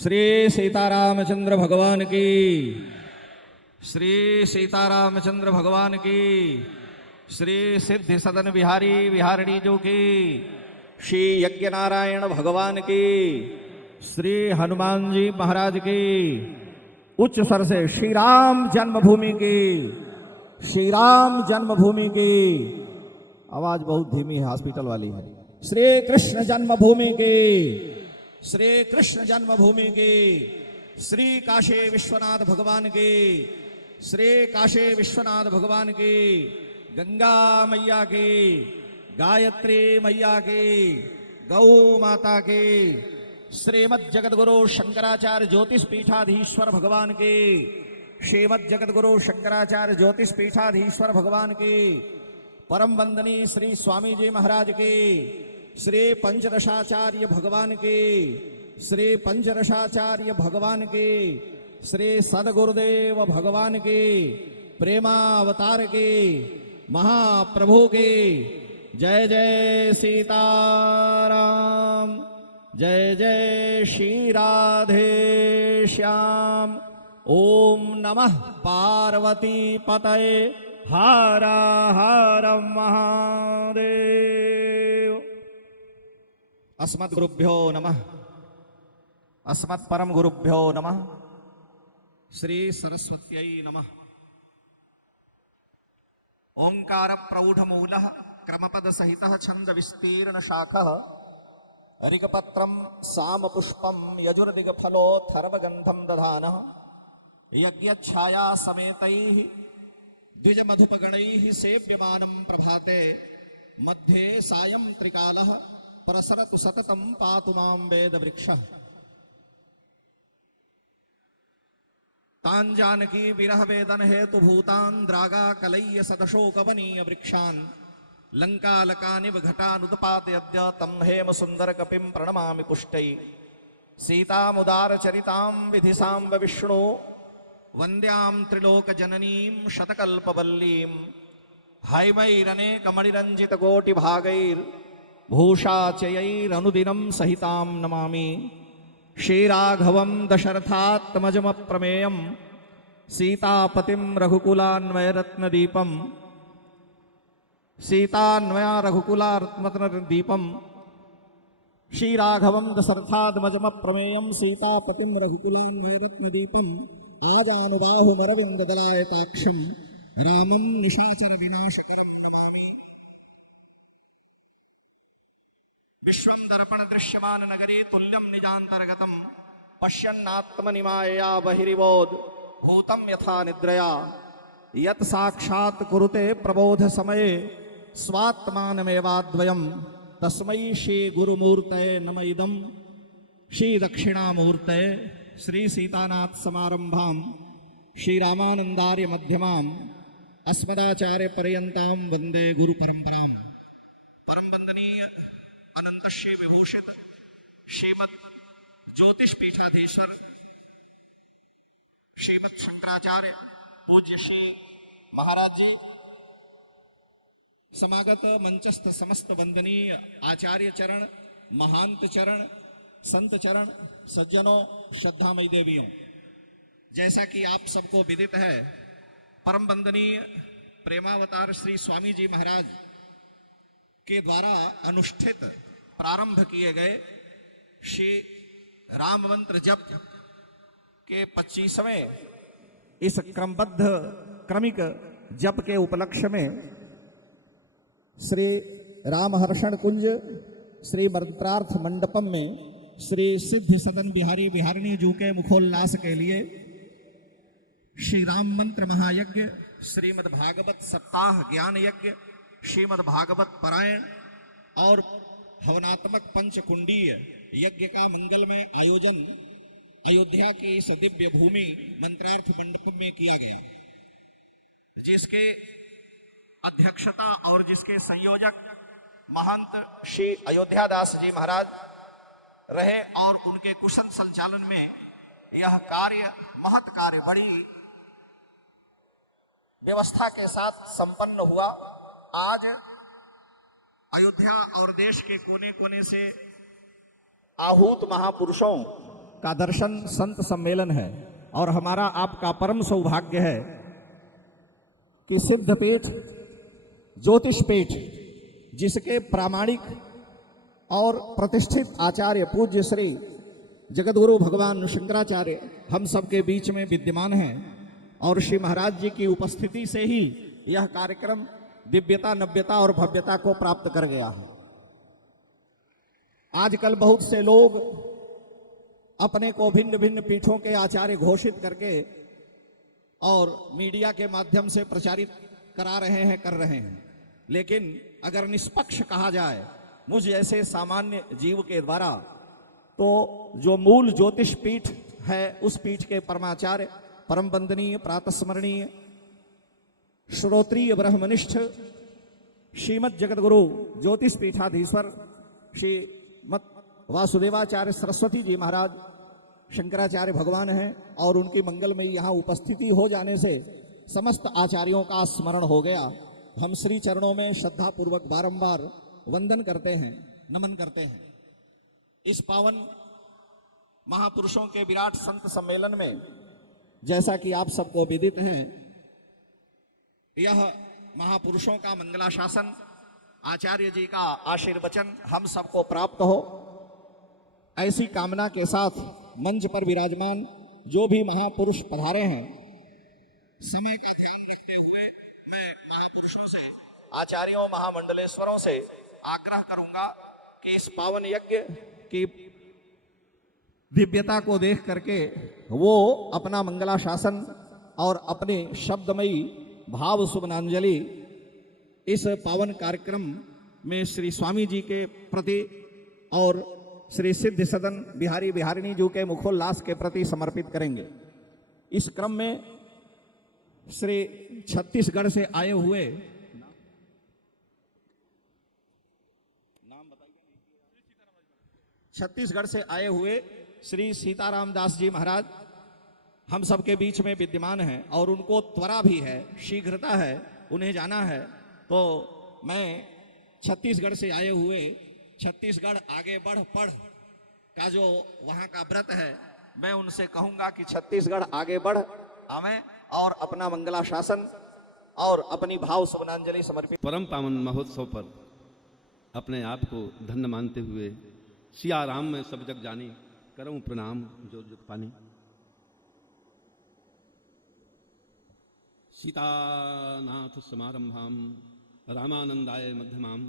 श्री सीतारामचंद्र भगवान की, श्री सीतारामचंद्र भगवान की, श्री सिद्धि सदन बिहारी बिहारिणी जो की, श्री यज्ञ नारायण भगवान की, श्री हनुमान जी महाराज की, उच्च स्वर से श्री राम जन्मभूमि की, श्री राम जन्मभूमि की। आवाज बहुत धीमी है, हॉस्पिटल वाली है। श्री कृष्ण जन्मभूमि की, श्री कृष्ण जन्मभूमि की, श्री काशी विश्वनाथ भगवान की, श्री काशी विश्वनाथ भगवान की, गंगा मैया की, गायत्री मैया की, गौ माता की, श्रीमद जगतगुरु शंकराचार्य ज्योतिष पीठाधीश्वर भगवान की, श्रीमद जगतगुरु शंकराचार्य ज्योतिष पीठाधीश्वर भगवान की, परम वंदनीय श्री स्वामी जी महाराज की, श्री पंचदशाचार्य भगवान की, श्री पंचदशाचार्य भगवान की, श्री सदगुरुदेव भगवान की, प्रेमावतार की, महाप्रभु की। जय जय सीताराम, जय जय श्री राधे श्याम। ओम नमः पार्वती पतये हर हर महादेव। अस्मत् गुरुभ्यो नमः, अस्मत् परम गुरुभ्यो नमः, श्री सरस्वत्यै नमः। ओंकार प्रौढ़ मूलः क्रमपद सहितः छंद विस्तीर्ण शाखः ऋगपत्रं साम पुष्पं यजुर्दिग फलोत्थर्वगन्धं दधानः यज्ञच्छाया समेतैः द्विज मधुपगणैः सेव्यमानं प्रभाते मध्ये सायं त्रिकालः प्रसरतु सततं पातु मां वेदवृक्षः। तान् जानकी विरह वेदन हेतु भूतान् द्रागा कलय्य सदशोकवनीय वृक्षान् लंकालकानिव घटानुत्पादयद्य तं हेम सुंदर कपिं प्रणमामि पुष्टै। सीतामुदार चरितां विधि सांब विष्णु वन्द्यां त्रिलोक जननीं शतकल्पवल्लीं हैमैरनेकमणिरञ्जित कोटि भागैर् भूषाचयैरनुदिनं सहितां नमामि। श्रीराघवं दशरथात्मजमप्रमेयं सीतापतिं रघुकुलान्वयरत्नदीपं सीतान्वया रघुकुलारत्नदीपं श्रीराघवं दशरथात्मजमप्रमेयं सीतापतिं रघुकुलान्वयरत्नदीपं आजानुबाहुमरविन्ददलायताक्षं रामं निशाचर विनाशकरं नमामि। विश्वं दर्पण दृश्यमान नगरे तुल्यं निजान्तर्गतं पश्यन्नात्मनिमायया बहिरिवोद भूतं यथा निद्रया यत् साक्षात् कुरुते प्रबोध समये स्वात्मानमेवाद्वयं तस्मै श्री गुरुमूर्तये नम इदं। श्री दक्षिणामूर्तये श्री सीतानाथ समारंभां श्री रामानंदार्य मध्यमां अस्मदाचार्य पर्यन्तां वंदे गुरु परंपरां। परम वंदनीय अनंत श्री विभूषित श्रीमद ज्योतिष पीठाधीश्वर श्रीमद शंकराचार्य पूज्य श्री महाराज जी, समागत मंचस्थ समस्त वंदनीय आचार्य चरण, महांत चरण, संत चरण, सज्जनों, श्रद्धामयी देवियों, जैसा कि आप सबको विदित है, परम वंदनीय प्रेमावतार श्री स्वामी जी महाराज के द्वारा अनुष्ठित प्रारंभ किए गए श्री राम मंत्र जप के 25वें इस क्रमबद्ध क्रमिक जप के उपलक्ष्य में श्री रामहर्षण कुंज श्री मंत्रार्थ मंडपम में श्री सिद्धि सदन बिहारी बिहारिणी जू के मुखोल्लास के लिए श्री राम मंत्र महायज्ञ, श्रीमद् भागवत सप्ताह ज्ञान यज्ञ, श्रीमद् भागवत पारायण और हवनात्मक पंचकुंडीय यज्ञ का मंगलमय आयोजन अयोध्या की इस दिव्य भूमि मंत्रार्थ मंडप में किया गया, जिसके अध्यक्षता और जिसके संयोजक महंत श्री अयोध्यादास जी महाराज रहे और उनके कुशल संचालन में यह कार्य, महत कार्य, बड़ी व्यवस्था के साथ संपन्न हुआ। आज अयोध्या और देश के कोने कोने से आहूत महापुरुषों का दर्शन संत सम्मेलन है और हमारा आपका परम सौभाग्य है कि सिद्धपीठ ज्योतिषपीठ, जिसके प्रामाणिक और प्रतिष्ठित आचार्य पूज्य श्री जगतगुरु भगवान शंकराचार्य हम सबके बीच में विद्यमान हैं और श्री महाराज जी की उपस्थिति से ही यह कार्यक्रम दिव्यता, नव्यता और भव्यता को प्राप्त कर गया है। आजकल बहुत से लोग अपने को भिन्न भिन्न पीठों के आचार्य घोषित करके और मीडिया के माध्यम से प्रचारित करा रहे हैं, कर रहे हैं। लेकिन अगर निष्पक्ष कहा जाए मुझ जैसे सामान्य जीव के द्वारा, तो जो मूल ज्योतिष पीठ है उस पीठ के परमाचार्य, परम वंदनीय, प्रातस्मरणीय, श्रोत्रीय, ब्रह्मनिष्ठ श्रीमद जगतगुरु ज्योतिष पीठाधीश्वर श्री मत वासुदेवाचार्य सरस्वती जी महाराज शंकराचार्य भगवान हैं और उनकी मंगलमयी यहाँ उपस्थिति हो जाने से समस्त आचार्यों का स्मरण हो गया। हम श्री चरणों में श्रद्धा पूर्वक बारंबार वंदन करते हैं, नमन करते हैं। इस पावन महापुरुषों के विराट संत सम्मेलन में, जैसा कि आप सबको विदित है, यह महापुरुषों का मंगलाशासन, आचार्य जी का आशीर्वचन हम सबको प्राप्त हो, ऐसी कामना के साथ मंच पर विराजमान जो भी महापुरुष पधारे हैं, समय का ध्यान रखते हुए मैं महापुरुषों से, आचार्यों, महामंडलेश्वरों से आग्रह करूंगा कि इस पावन यज्ञ की दिव्यता को देख करके वो अपना मंगलाशासन और अपने शब्दमयी भाव सुमनांजलि इस पावन कार्यक्रम में श्री स्वामी जी के प्रति और श्री सिद्धि सदन बिहारी बिहारिणी जी के मुखोल्लास के प्रति समर्पित करेंगे। इस क्रम में श्री छत्तीसगढ़ से आए हुए, छत्तीसगढ़ से आए हुए श्री सीताराम दास जी महाराज हम सबके बीच में विद्यमान हैं और उनको त्वरा भी है, शीघ्रता है, उन्हें जाना है। तो मैं छत्तीसगढ़ से आए हुए छत्तीसगढ़ आगे बढ़ पढ़ का जो वहां का व्रत है, मैं उनसे कहूंगा कि छत्तीसगढ़ आगे बढ़ आवें और अपना मंगलाशासन और अपनी भाव सुमनांजलि समर्पित। परम पावन महोत्सव पर अपने आप को धन्य मानते हुए सिया राम में सब जग जानी, करऊं प्रणाम जो जुग पानी। सीतानाथ समारंभाम रामानंदाय मध्यमाम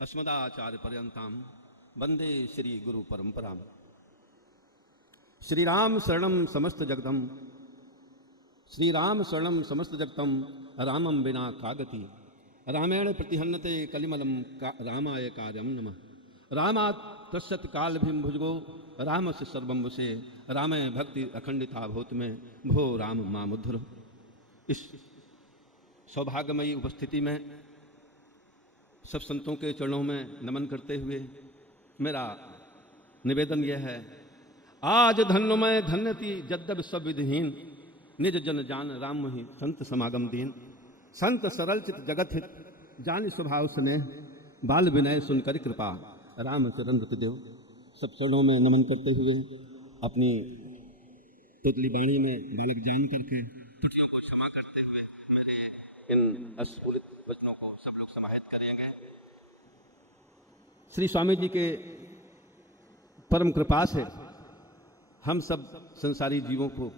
अस्मदाचार्य पर्यंताम वंदे श्री गुरु परंपराम। श्री राम शरणम समस्त जगदम, श्री राम शरणम समस्त जगतम, रामम बिना कागति, रामेण प्रतिहन्नते कलिमलम रामाय कार्यम नमः। रामात् तस्सत् काल भीम भुजगो, राम से सर्वम वशे, रामय भक्ति अखंडिता भूत में, भो राम मामुद्धर। इस सौभाग्यमयी उपस्थिति में सब संतों के चरणों में नमन करते हुए मेरा निवेदन यह है, आज धन्यमय धन्यति जद्दब सब विधिहीन, निज जन जान राम ही संत समागम दीन। संत सरल चित जगत हित, जान स्वभाव स्नेह, बाल विनय सुनकर कृपा, राम चरण रति देव। सब चरणों में नमन करते हुए अपनी तितली वाणी में बालक जान करके त्रुटियों को क्षमा करते हुए मेरे इन अस्फुलित वचनों को सब लोग समाहित करेंगे। श्री स्वामी जी के परम कृपा से हम सब संसारी जीवों को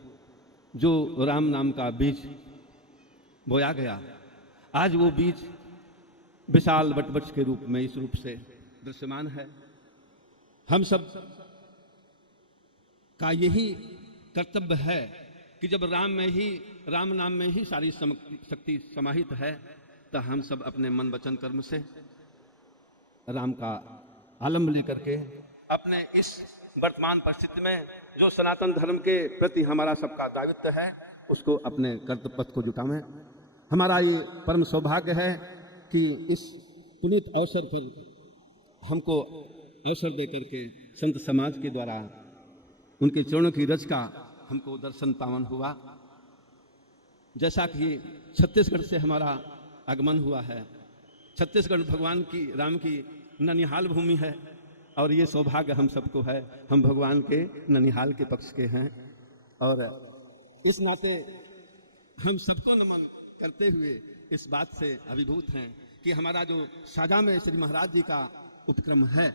जो राम नाम का बीज बोया गया, आज वो बीज विशाल वटवृक्ष के रूप में इस रूप से दृश्यमान है। हम सब का यही कर्तव्य है कि जब राम नाम में ही सारी शक्ति समाहित है, तो हम सब अपने मन वचन कर्म से राम का आलम्ब लेकर के अपने इस वर्तमान परिस्थिति में जो सनातन धर्म के प्रति हमारा सबका दायित्व है, उसको अपने कर्तव्य पथ को जुटावें। हमारा ये परम सौभाग्य है कि इस पुनीत अवसर पर हमको अवसर देकर के संत समाज के द्वारा उनके चरणों की रज का हमको दर्शन पावन हुआ। जैसा कि छत्तीसगढ़ से हमारा आगमन हुआ है, छत्तीसगढ़ भगवान की, राम की ननिहाल भूमि है और ये सौभाग्य हम सबको है, हम भगवान के ननिहाल के पक्ष के हैं। और इस नाते हम सबको नमन करते हुए इस बात से अभिभूत हैं कि हमारा जो साजा में श्री महाराज जी का उपक्रम है,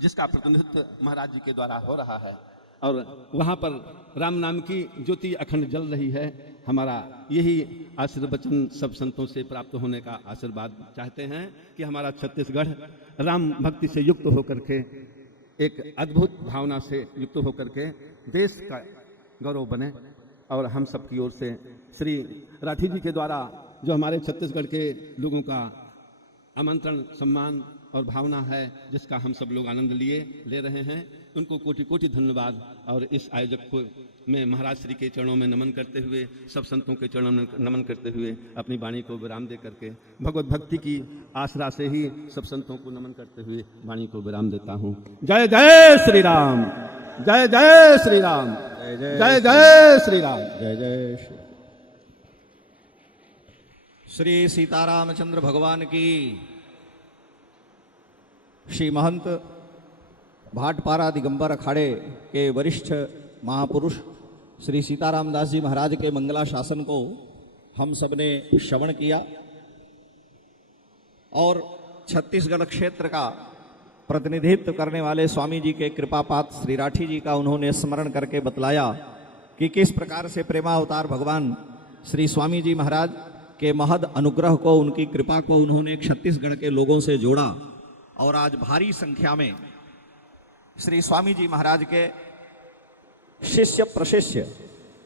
जिसका प्रतिनिधित्व महाराज जी के द्वारा हो रहा है, और वहाँ पर राम नाम की ज्योति अखंड जल रही है। हमारा यही आशीर्वचन सब संतों से प्राप्त होने का आशीर्वाद चाहते हैं कि हमारा छत्तीसगढ़ राम भक्ति से युक्त होकर के, एक अद्भुत भावना से युक्त होकर के देश का गौरव बने। और हम सब की ओर से श्री राठी जी के द्वारा जो हमारे छत्तीसगढ़ के लोगों का आमंत्रण, सम्मान और भावना है, जिसका हम सब लोग आनंद ले रहे हैं, उनको कोटि कोटि धन्यवाद। और इस आयोजक को मैं महाराज श्री के चरणों में नमन करते हुए, सब संतों के चरणों में नमन करते हुए अपनी वाणी को विराम दे करके, भगवत भक्ति की आसरा से ही सब संतों को नमन करते हुए वाणी को विराम देता हूँ। जय जय श्री राम, जय जय श्री राम, जय जय श्री राम, जय जय श्री। श्री सीतारामचंद्र भगवान की। श्री महंत भाटपारा दिगंबर अखाड़े के वरिष्ठ महापुरुष श्री सीताराम दास जी महाराज के मंगला शासन को हम सबने श्रवण किया और छत्तीसगढ़ क्षेत्र का प्रतिनिधित्व करने वाले स्वामी जी के कृपापात श्री राठी जी का उन्होंने स्मरण करके बतलाया कि किस प्रकार से प्रेमावतार भगवान श्री स्वामी जी महाराज के महद अनुग्रह को, उनकी कृपा को उन्होंने छत्तीसगढ़ के लोगों से जोड़ा और आज भारी संख्या में श्री स्वामी जी महाराज के शिष्य प्रशिष्य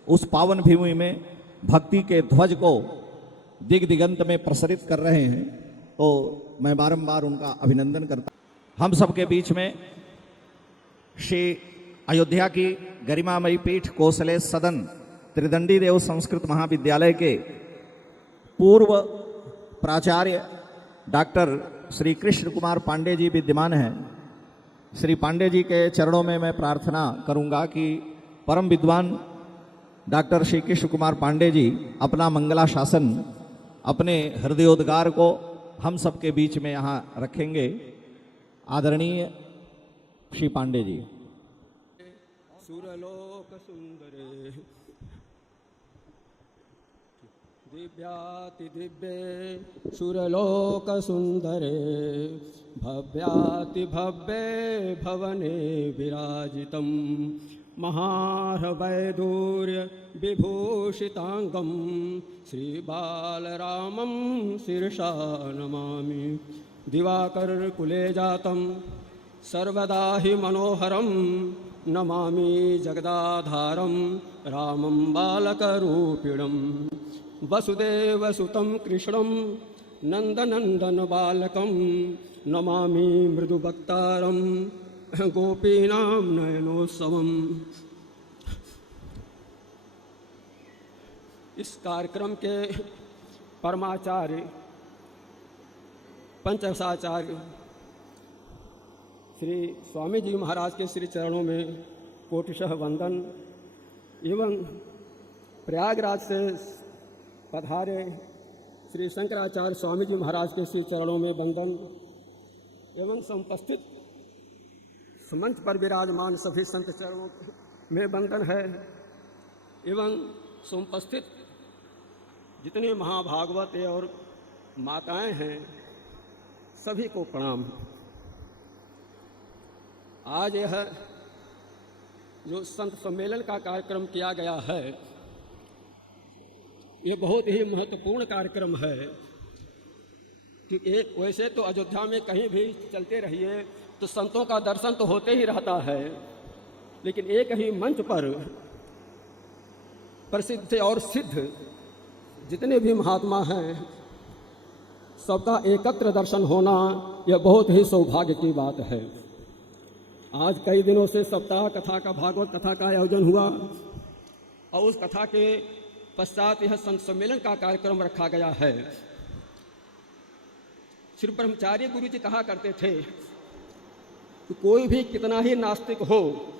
उस पावन भूमि में भक्ति के ध्वज को दिग दिगंत में प्रसरित कर रहे हैं। तो मैं बारंबार उनका अभिनंदन करता हूं। हम सबके बीच में श्री अयोध्या की गरिमामयी पीठ कोसले सदन त्रिदंडी देव संस्कृत महाविद्यालय के पूर्व प्राचार्य डॉक्टर श्री कृष्ण कुमार पांडे जी विद्यमान हैं। श्री पांडे जी के चरणों में मैं प्रार्थना करूंगा कि परम विद्वान डॉक्टर श्री कृष्ण कुमार पांडे जी अपना मंगला शासन, अपने हृदयोद्गार को हम सबके बीच में यहाँ रखेंगे। आदरणीय श्री पांडे जी। सुरलोक सुंदरे दिव्याति दिव्ये सुरलोक सुंदरे भव्याति भव्ये भवने विराजितं महार्वैदूर्य विभूषितांगं श्रीबालरामं शिरसा नमामि। दिवाकर कुले जातं सर्वदा हि मनोहरं नमामि जगदाधारं रामं बालकरूपिणं। वसुदेवसुतं कृष्णं नन्दनन्दन बालकं नमामि मृदुभक्तारं गोपीनां नयनोत्सवम्। इस कार्यक्रम के परमाचार्य पंचरसाचार्य श्री स्वामी जी महाराज के श्री चरणों में कोटिशः वंदन एवं प्रयागराज से पधारे श्री शंकराचार्य स्वामी जी महाराज के श्री चरणों में वंदन एवं समुपस्थित मंच पर विराजमान सभी संत चरणों में वंदन है एवं समुपस्थित जितने महाभागवत और माताएं हैं सभी को प्रणाम। आज यह जो संत सम्मेलन का कार्यक्रम किया गया है, ये बहुत ही महत्वपूर्ण कार्यक्रम है कि एक वैसे तो अयोध्या में कहीं भी चलते रहिए तो संतों का दर्शन तो होते ही रहता है, लेकिन एक ही मंच पर प्रसिद्ध और सिद्ध जितने भी महात्मा हैं सबका एकत्र दर्शन होना यह बहुत ही सौभाग्य की बात है। आज कई दिनों से सप्ताह कथा का, भागवत कथा का आयोजन हुआ और उस कथा के पश्चात यह संत सम्मेलन का कार्यक्रम रखा गया है। श्री ब्रह्मचार्य गुरु जी कहा करते थे कि कोई भी कितना ही नास्तिक हो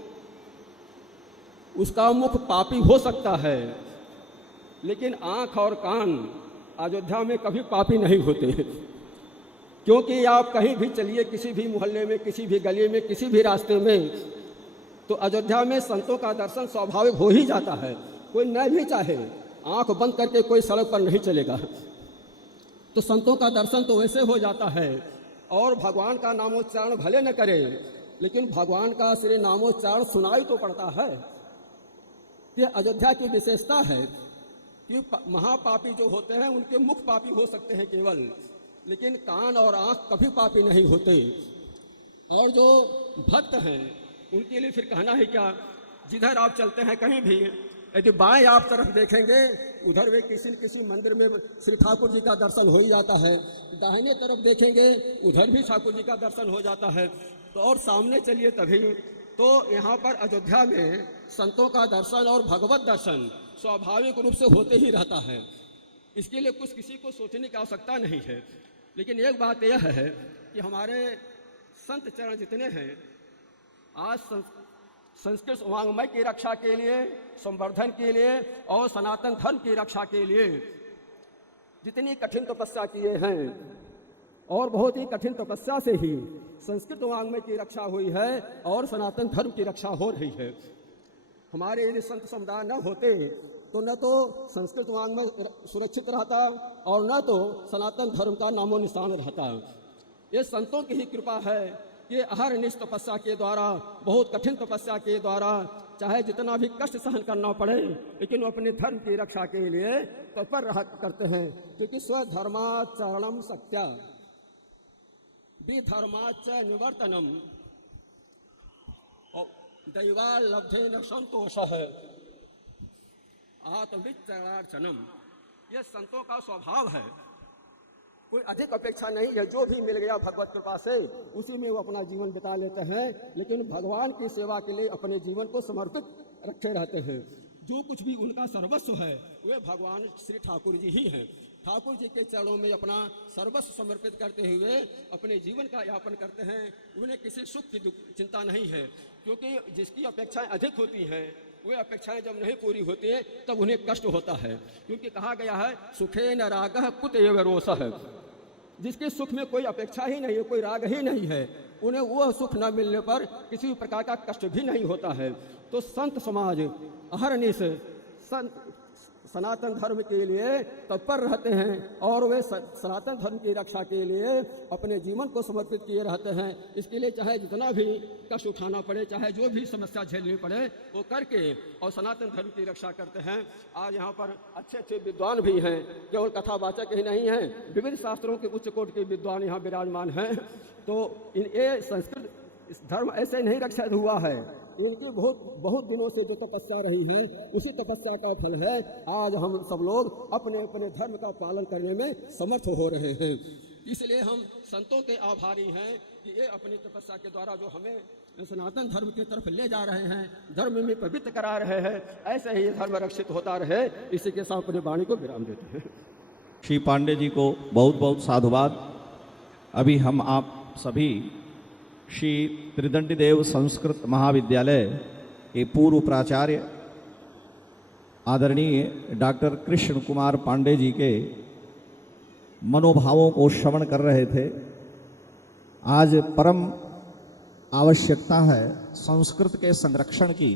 उसका मुख पापी हो सकता है, लेकिन आँख और कान अयोध्या में कभी पापी नहीं होते। क्योंकि आप कहीं भी चलिए, किसी भी मोहल्ले में, किसी भी गली में, किसी भी रास्ते में, तो अयोध्या में संतों का दर्शन स्वाभाविक हो ही जाता है। कोई न भी चाहे, आंख बंद करके कोई सड़क पर नहीं चलेगा, तो संतों का दर्शन तो वैसे हो जाता है। और भगवान का नामोच्चारण भले न करे, लेकिन भगवान का श्री नामोच्चारण सुनाई तो पड़ता है। ये अयोध्या की विशेषता है कि महापापी जो होते हैं उनके मुख पापी हो सकते हैं केवल, लेकिन कान और आंख कभी पापी नहीं होते। और जो भक्त हैं उनके लिए फिर कहना है क्या, जिधर आप चलते हैं कहीं भी, यदि बाएं आप तरफ देखेंगे उधर वे किसी न किसी मंदिर में श्री ठाकुर जी का दर्शन हो ही जाता है, दाहिने तरफ देखेंगे उधर भी ठाकुर जी का दर्शन हो जाता है। तो और सामने चलिए तभी, तो यहाँ पर अयोध्या में संतों का दर्शन और भगवत दर्शन स्वाभाविक रूप से होते ही रहता है। इसके लिए कुछ किसी को सोचने की आवश्यकता नहीं है। लेकिन एक बात यह है कि हमारे संत चरण जितने हैं, आज संस्कृत वांग्मय की रक्षा के लिए, संवर्धन के लिए और सनातन धर्म की रक्षा के लिए जितनी कठिन तपस्या किए हैं, और बहुत ही कठिन तपस्या से ही संस्कृत वांग्मय की रक्षा हुई है और सनातन धर्म की रक्षा हो रही है। हमारे यदि संत समुदाय न होते तो न तो संस्कृत वांग्मय सुरक्षित रहता और न तो सनातन धर्म का नामो निशान रहता। ये संतों की ही कृपा है कि अहरनिश तपस्या के द्वारा, बहुत कठिन तपस्या के द्वारा, चाहे जितना भी कष्ट सहन करना पड़े, लेकिन वो अपने धर्म की रक्षा के लिए तत्पर रहा करते हैं। क्योंकि स्वधर्माचरणम सत्या विधर्माच निवर्तनम दैवालब्धेन संतोषः आत्मविचरार्चनम। यह संतों का स्वभाव है। कोई अधिक अपेक्षा नहीं है, जो भी मिल गया भगवत कृपा से उसी में वो अपना जीवन बिता लेते हैं, लेकिन भगवान की सेवा के लिए अपने जीवन को समर्पित रखे रहते हैं। जो कुछ भी उनका सर्वस्व है वे भगवान श्री ठाकुर जी ही हैं। ठाकुर जी के चरणों में अपना सर्वस्व समर्पित करते हुए अपने जीवन का यापन करते हैं। उन्हें किसी सुख की चिंता नहीं है, क्योंकि जिसकी अपेक्षाएं अधिक होती हैं वे अपेक्षाएं जब नहीं पूरी होती है तब उन्हें कष्ट होता है। क्योंकि कहा गया है सुखे न रागः कुत एव रोषः। जिसके सुख में कोई अपेक्षा ही नहीं है, कोई राग ही नहीं है, उन्हें वह सुख न मिलने पर किसी भी प्रकार का कष्ट भी नहीं होता है। तो संत समाज अहरनिश सनातन धर्म के लिए तत्पर रहते हैं और वे सनातन धर्म की रक्षा के लिए अपने जीवन को समर्पित किए रहते हैं। इसके लिए चाहे जितना भी कष्ट उठाना पड़े, चाहे जो भी समस्या झेलनी पड़े, वो करके और सनातन धर्म की रक्षा करते हैं। आज यहाँ पर अच्छे अच्छे विद्वान भी हैं, केवल कथावाचक ही नहीं हैं, विविध शास्त्रों के उच्च कोटि के विद्वान यहाँ विराजमान हैं। तो ये संस्कृत धर्म ऐसे नहीं रक्षा हुआ है, इनकी बहुत दिनों से जो तपस्या रही है उसी तपस्या का फल है आज हम सब लोग अपने अपने धर्म का पालन करने में समर्थ हो रहे हैं। इसलिए हम संतों के आभारी हैं कि ये अपनी तपस्या के द्वारा जो हमें सनातन धर्म की तरफ ले जा रहे हैं, धर्म में पवित्र करा रहे हैं। ऐसे ही धर्म रक्षित होता रहे, इसी के साथ अपनी वाणी को विराम देते हैं। श्री पांडे जी को बहुत बहुत साधुवाद। अभी हम आप सभी श्री त्रिदंडी देव संस्कृत महाविद्यालय के पूर्व प्राचार्य आदरणीय डॉक्टर कृष्ण कुमार पांडे जी के मनोभावों को श्रवण कर रहे थे। आज परम आवश्यकता है संस्कृत के संरक्षण की।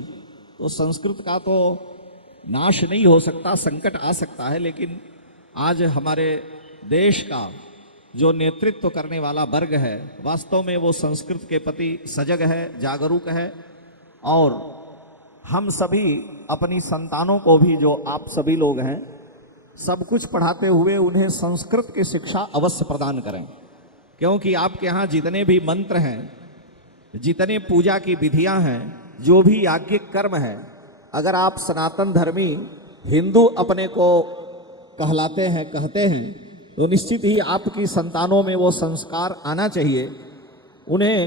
तो संस्कृत का तो नाश नहीं हो सकता, संकट आ सकता है, लेकिन आज हमारे देश का जो नेतृत्व करने वाला वर्ग है वास्तव में वो संस्कृत के प्रति सजग है, जागरूक है। और हम सभी अपनी संतानों को भी, जो आप सभी लोग हैं, सब कुछ पढ़ाते हुए उन्हें संस्कृत की शिक्षा अवश्य प्रदान करें। क्योंकि आपके यहाँ जितने भी मंत्र हैं, जितने पूजा की विधियां हैं, जो भी याज्ञिक कर्म है, अगर आप सनातन धर्मी हिंदू अपने को कहलाते हैं, कहते हैं, तो निश्चित ही आपकी संतानों में वो संस्कार आना चाहिए। उन्हें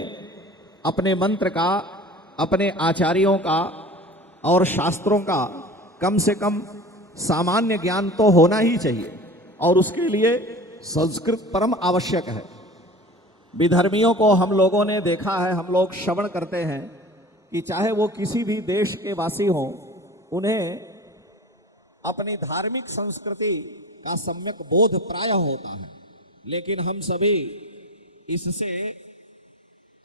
अपने मंत्र का, अपने आचार्यों का और शास्त्रों का कम से कम सामान्य ज्ञान तो होना ही चाहिए, और उसके लिए संस्कृत परम आवश्यक है। विधर्मियों को हम लोगों ने देखा है, हम लोग श्रवण करते हैं कि चाहे वो किसी भी देश के वासी हों, उन्हें अपनी धार्मिक संस्कृति का सम्यक बोध प्राय होता है। लेकिन हम सभी इससे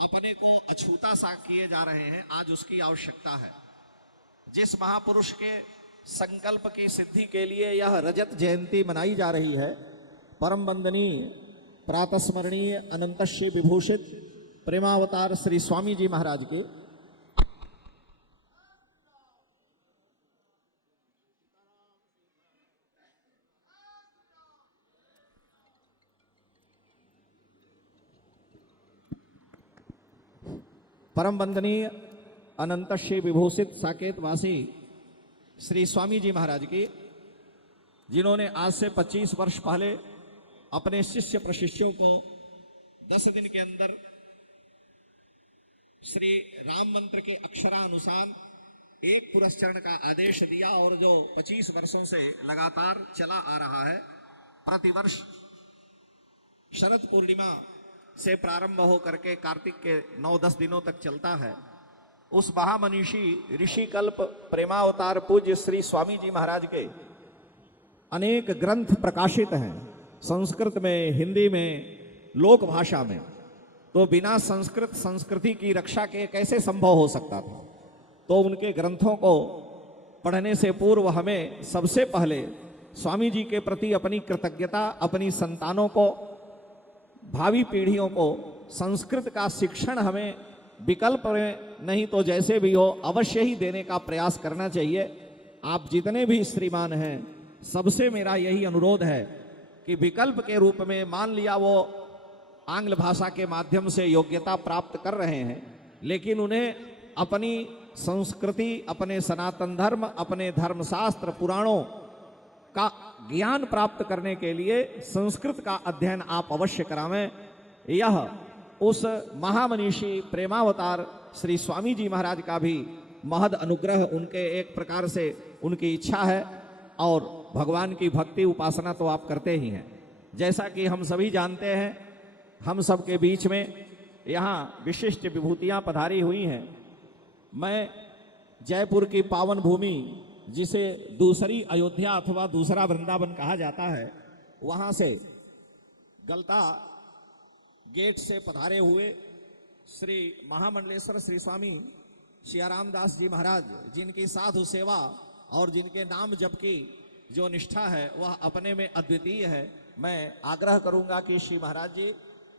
अपने को अछूता सा किए जा रहे हैं। आज उसकी आवश्यकता है। जिस महापुरुष के संकल्प की सिद्धि के लिए यह रजत जयंती मनाई जा रही है, परम वंदनीय प्रातस्मरणीय अनंतश्री विभूषित प्रेमावतार श्री स्वामी जी महाराज के परम वंदनीय अनंत श्री विभूषित साकेत वासी श्री स्वामी जी महाराज की, जिन्होंने आज से 25 वर्ष पहले अपने शिष्य प्रशिष्यों को 10 दिन के अंदर श्री राम मंत्र के अक्षरानुसार एक पुरस्चरण का आदेश दिया और जो 25 वर्षों से लगातार चला आ रहा है, प्रतिवर्ष शरद पूर्णिमा से प्रारंभ हो करके कार्तिक के 9-10 दिनों तक चलता है। उस महामनीषी ऋषि कल्प प्रेमावतार पूज्य श्री स्वामी जी महाराज के अनेक ग्रंथ प्रकाशित हैं, संस्कृत में, हिंदी में, लोक भाषा में। तो बिना संस्कृत संस्कृति की रक्षा के कैसे संभव हो सकता था? तो उनके ग्रंथों को पढ़ने से पूर्व हमें सबसे पहले स्वामी जी के प्रति अपनी कृतज्ञता, अपनी संतानों को, भावी पीढ़ियों को संस्कृत का शिक्षण हमें विकल्प में नहीं तो जैसे भी हो अवश्य ही देने का प्रयास करना चाहिए। आप जितने भी श्रीमान हैं, सबसे मेरा यही अनुरोध है कि विकल्प के रूप में, मान लिया वो आंग्ल भाषा के माध्यम से योग्यता प्राप्त कर रहे हैं, लेकिन उन्हें अपनी संस्कृति, अपने सनातन धर्म, अपने धर्मशास्त्र, पुराणों का ज्ञान प्राप्त करने के लिए संस्कृत का अध्ययन आप अवश्य करावें। यह उस महामनीषी प्रेमावतार श्री स्वामी जी महाराज का भी महद अनुग्रह, उनके एक प्रकार से उनकी इच्छा है। और भगवान की भक्ति उपासना तो आप करते ही हैं। जैसा कि हम सभी जानते हैं, हम सब के बीच में यहाँ विशिष्ट विभूतियाँ पधारी हुई हैं। मैं जयपुर की पावन भूमि, जिसे दूसरी अयोध्या अथवा दूसरा वृंदावन कहा जाता है, वहाँ से गलता गेट से पधारे हुए श्री महामंडलेश्वर श्री स्वामी सियाराम दास जी महाराज, जिनकी साधु सेवा और जिनके नाम जप की जो निष्ठा है वह अपने में अद्वितीय है। मैं आग्रह करूंगा कि श्री महाराज जी,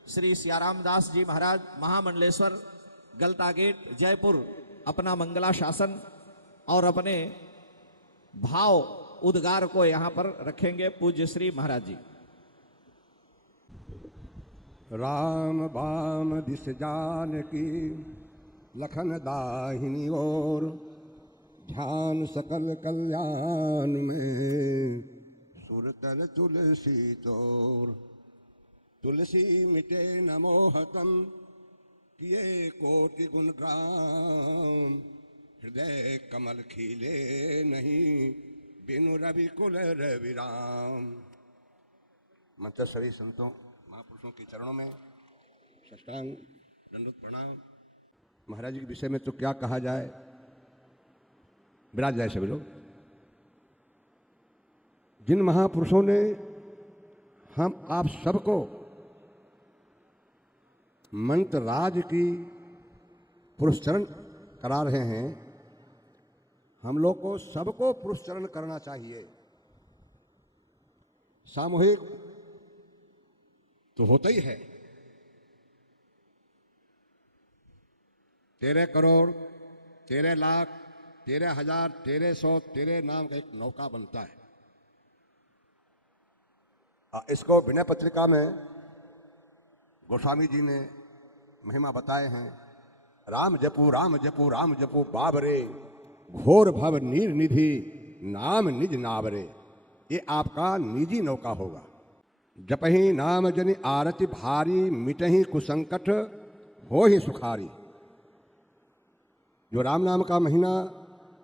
श्री सियाराम दास जी महाराज महामंडलेश्वर गलता गेट जयपुर अपना मंगला शासन और अपने भाव उद्गार को यहाँ पर रखेंगे। पूज्य श्री महाराज जी। राम बाम दिस जानकी लखन दाहिनी ओर, ध्यान सकल कल्याण में सुर कर तुलसी तोर। तुलसी मिटे न मोहतम, किए कोटि गुण ग्राम। हृदय कमल खिले नहीं, बिनु रवि कुल रवि राम। मंत्र सभी संतों महापुरुषों के चरणों में साष्टांग दंडवत प्रणाम। महाराज जी के विषय में तो क्या कहा जाए, विराज जाए सभी लोग। जिन महापुरुषों ने हम आप सबको मंत्र राज की पुरस्चरण करा रहे हैं, हम लोग को सबको पुरस्चरण करना चाहिए। सामूहिक तो होता ही है। 13 करोड़, 13 लाख, 13,000, 1300, 13 नाम का एक नौका बनता है। इसको विनय पत्रिका में गोस्वामी जी ने महिमा बताए हैं। राम जपू राम जपू राम जपू बाबरे, घोर भव नीर निधि नाम निज नावरे। ये आपका निजी नौका होगा। जपहि नाम जनि आरति भारी, मिटहि कुसंकट हो ही सुखारी। जो राम नाम का महीना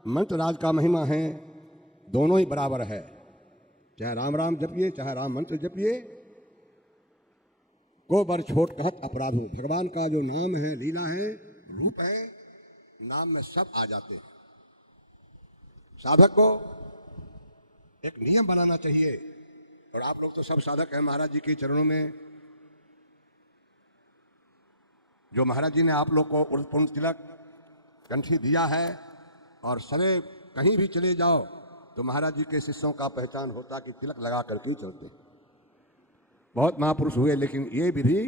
मंत्र राज का महिमा है, दोनों ही बराबर है। चाहे राम राम जपिए, चाहे राम मंत्र जपिए, को बर छोट कहत अपराध हो। भगवान का जो नाम है, लीला है, रूप है, नाम में सब आ जाते हैं। साधक को एक नियम बनाना चाहिए, और आप लोग तो सब साधक हैं महाराज जी के चरणों में। जो महाराज जी ने आप लोग को पूर्ण तिलक कंठी दिया है, और सदैव कहीं भी चले जाओ तो महाराज जी के शिष्यों का पहचान होता कि तिलक लगा करके ही चलते। बहुत महापुरुष हुए, लेकिन ये विधि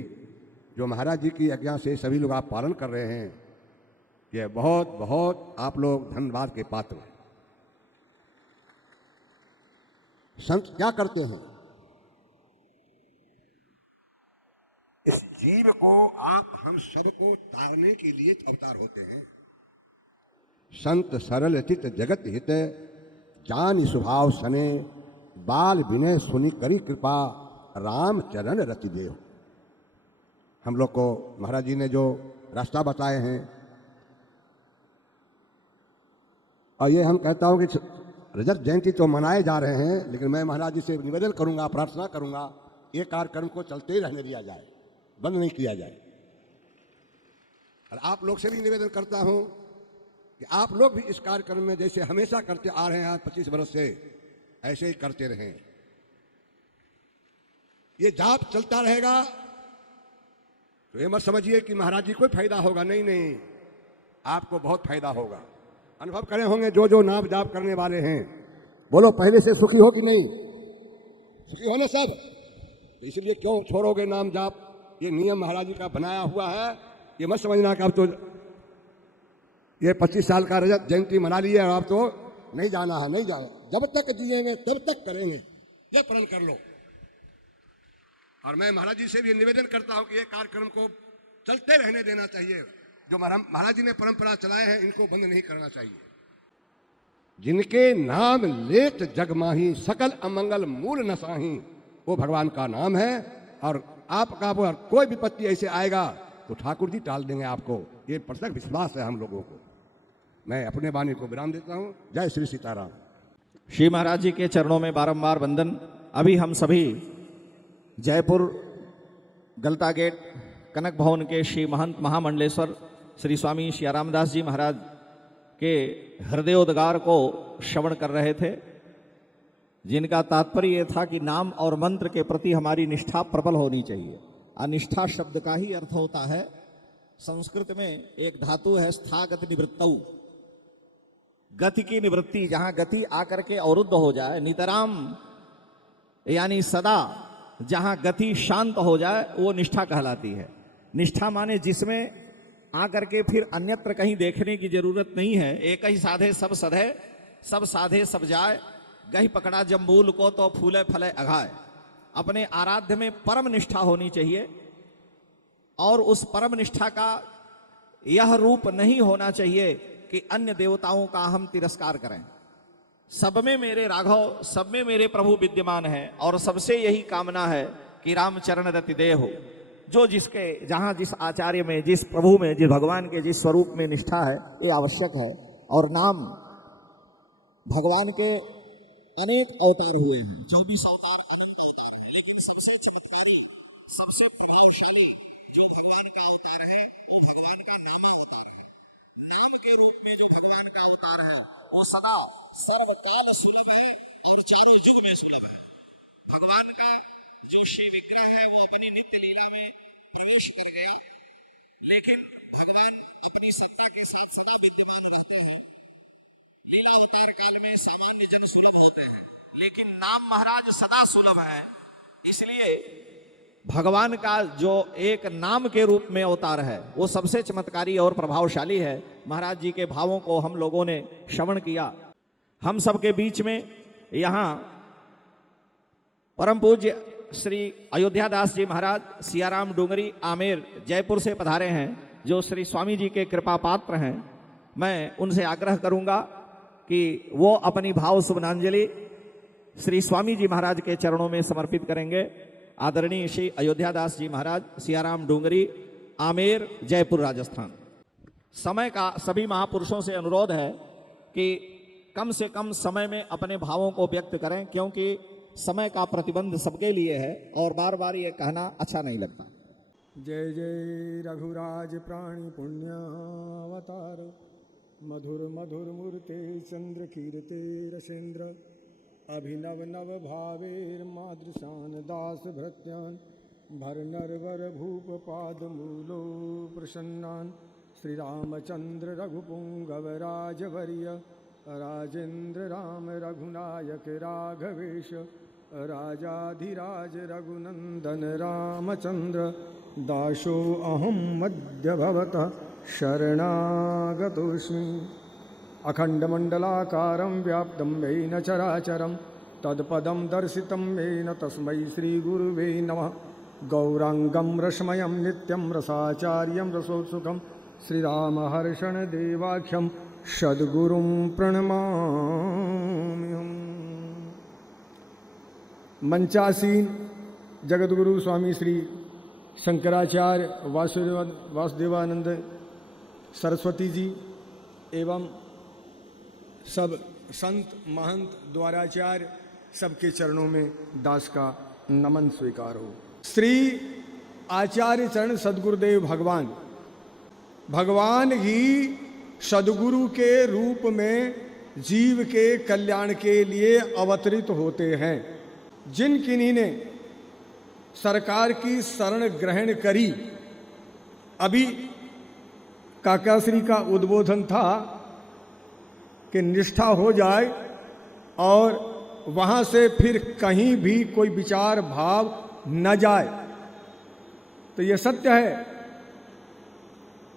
जो महाराज जी की आज्ञा से सभी लोग आप पालन कर रहे हैं, ये बहुत बहुत आप लोग धन्यवाद के पात्र हैं। संत क्या करते हैं? इस जीव को, आप हम सबको तारने के लिए अवतार होते हैं। संत सरल चित जगत हित, जान स्वभाव सने, बाल विनय सुनि करी कृपा, राम चरण रति देव। हम लोग को महाराज जी ने जो रास्ता बताए हैं, और ये हम कहता हूं कि रजत जयंती तो मनाए जा रहे हैं, लेकिन मैं महाराज जी से निवेदन करूंगा, प्रार्थना करूंगा, ये कार्यक्रम को चलते ही रहने दिया जाए, बंद नहीं किया जाए। और आप लोग से भी निवेदन करता हूं कि आप लोग भी इस कार्यक्रम में जैसे हमेशा करते आ रहे हैं आज 25 वर्ष से, ऐसे ही करते रहें। ये जाप चलता रहेगा तो ये मत समझिए कि महाराज जी को फायदा होगा, नहीं नहीं, आपको बहुत फायदा होगा। अनुभव करे होंगे जो जो नाम जाप करने वाले हैं, बोलो पहले से सुखी हो कि नहीं? सुखी हो ना सब? तो इसलिए क्यों छोड़ोगे नाम जाप? ये नियम महाराज जी का बनाया हुआ है। ये मत समझना कि अब तो ये 25 साल का रजत जयंती मना लिए और अब तो नहीं जाना है, नहीं जाना। जब तक जिएंगे तब तक करेंगे, ये प्रण कर लो। और मैं महाराज जी से भी निवेदन करता हूं कि ये कार्यक्रम को चलते रहने देना चाहिए। जो महाराज जी ने परंपरा चलाए हैं, इनको बंद नहीं करना चाहिए। जिनके नाम लेत जगमाही, सकल अमंगल मूल नसाही, वो भगवान का नाम है। और आपका कोई विपत्ति ऐसे आएगा तो ठाकुर जी टाल देंगे आपको, ये प्रत्यक्ष विश्वास है हम लोगों को। मैं अपने वाणी को विराम देता हूं। जय श्री सीताराम। श्री महाराज जी के चरणों में बारंबार वंदन। अभी हम सभी जयपुर गलता गेट कनक भवन के श्री महंत महामंडलेश्वर श्री स्वामी श्री रामदास जी महाराज के हृदयोद्गार को श्रवण कर रहे थे, जिनका तात्पर्य ये था कि नाम और मंत्र के प्रति हमारी निष्ठा प्रबल होनी चाहिए। अनिष्ठा शब्द का ही अर्थ होता है, संस्कृत में एक धातु है स्थागत निवृत्तौ, गति की निवृत्ति, जहां गति आकर के अवरुद्ध हो जाए। नितराम यानी सदा, जहां गति शांत हो जाए वो निष्ठा कहलाती है। निष्ठा माने जिसमें आकर के फिर अन्यत्र कहीं देखने की जरूरत नहीं है। एक ही साधे सब सधे, सब साधे सब जाए, गही पकड़ा जम्बूल को तो फूले फले अघाए। अपने आराध्य में परम निष्ठा होनी चाहिए, और उस परम निष्ठा का यह रूप नहीं होना चाहिए कि अन्य देवताओं का हम तिरस्कार करें। सब में मेरे राघव, सब में मेरे प्रभु विद्यमान है, और सबसे यही कामना है कि रामचरण रति देह हो। जो जिसके जहां जिस आचार्य में, जिस प्रभु में, जिस भगवान के जिस स्वरूप में निष्ठा है, ये आवश्यक है। और नाम, भगवान के अनेक अवतार हुए हैं, 24 अवतार अनंत अवतार है, लेकिन सबसे चमत्कारी, सबसे प्रभावशाली जो भगवान का अवतार है वो भगवान का नामा अवतार है। नाम के रूप में जो भगवान का अवतार है वो सदा सर्वकाल सुलभ है और चारों युग में सुलभ है। भगवान का जो श्री विग्रह है वो अपनी नित्य लीला में प्रवेश कर गया, लेकिन भगवान अपनी सत्ता के साथ सदा विद्यमान रहते हैं। लीला अवतार काल में सामान्य जन सुलभ होते हैं, लेकिन नाम महाराज सदा सुलभ है। इसलिए भगवान का जो एक नाम के रूप में अवतार है वो सबसे चमत्कारी और प्रभावशाली है। महाराज जी के भावों को हम लोगों ने श्रवण किया। हम सबके बीच में यहाँ परम पूज्य श्री अयोध्या दास जी महाराज सियाराम डोंगरी आमेर जयपुर से पधारे हैं, जो श्री स्वामी जी के कृपा पात्र हैं। मैं उनसे आग्रह करूंगा कि वो अपनी भाव सुमनांजलि श्री स्वामी जी महाराज के चरणों में समर्पित करेंगे। आदरणीय श्री अयोध्या दास जी महाराज सियाराम डोंगरी आमेर जयपुर राजस्थान। समय का सभी महापुरुषों से अनुरोध है कि कम से कम समय में अपने भावों को व्यक्त करें, क्योंकि समय का प्रतिबंध सबके लिए है और बार बार ये कहना अच्छा नहीं लगता। जय जय रघुराज प्राणी पुण्यावतार, मधुर मधुर मूर्ते चंद्र कीर्ते रसेंद्र, अभिनव नव भावेर मादृशान दास भृत्यान, भर नरवर भूप पाद मूलो प्रसन्नान श्री रामचंद्र रघुपुंगव राजवर्य राजेंद्र राम रघुनायक राघवेश राजाधिराज रघुनंदन रामचंद्र दासो अहम मध्य भवतः शरणागतोऽस्मि। अखंडमंडलाकारं व्याप्तं येन चराचरं तत्पदं दर्शितं येन तस्मै श्रीगुरुवे नमः। गौरांगं रसमयं नित्यं रसाचार्यं रसोत्सुकं श्रीरामहर्षणदेवाख्यं सद्गुरुं प्रणमाम्यहम्। मंचासीन जगद्गुरु स्वामी श्री शंकराचार्य वासुदेवानंद सरस्वती जी एवं सब संत महंत द्वाराचार्य सबके चरणों में दास का नमन स्वीकार हो। श्री आचार्य चरण सद्गुरुदेव भगवान ही सद्गुरु के रूप में जीव के कल्याण के लिए अवतरित होते हैं। जिन किन्हीं ने सरकार की शरण ग्रहण करी, अभी काकाश्री का उद्बोधन था कि निष्ठा हो जाए और वहाँ से फिर कहीं भी कोई विचार भाव न जाए। तो ये सत्य है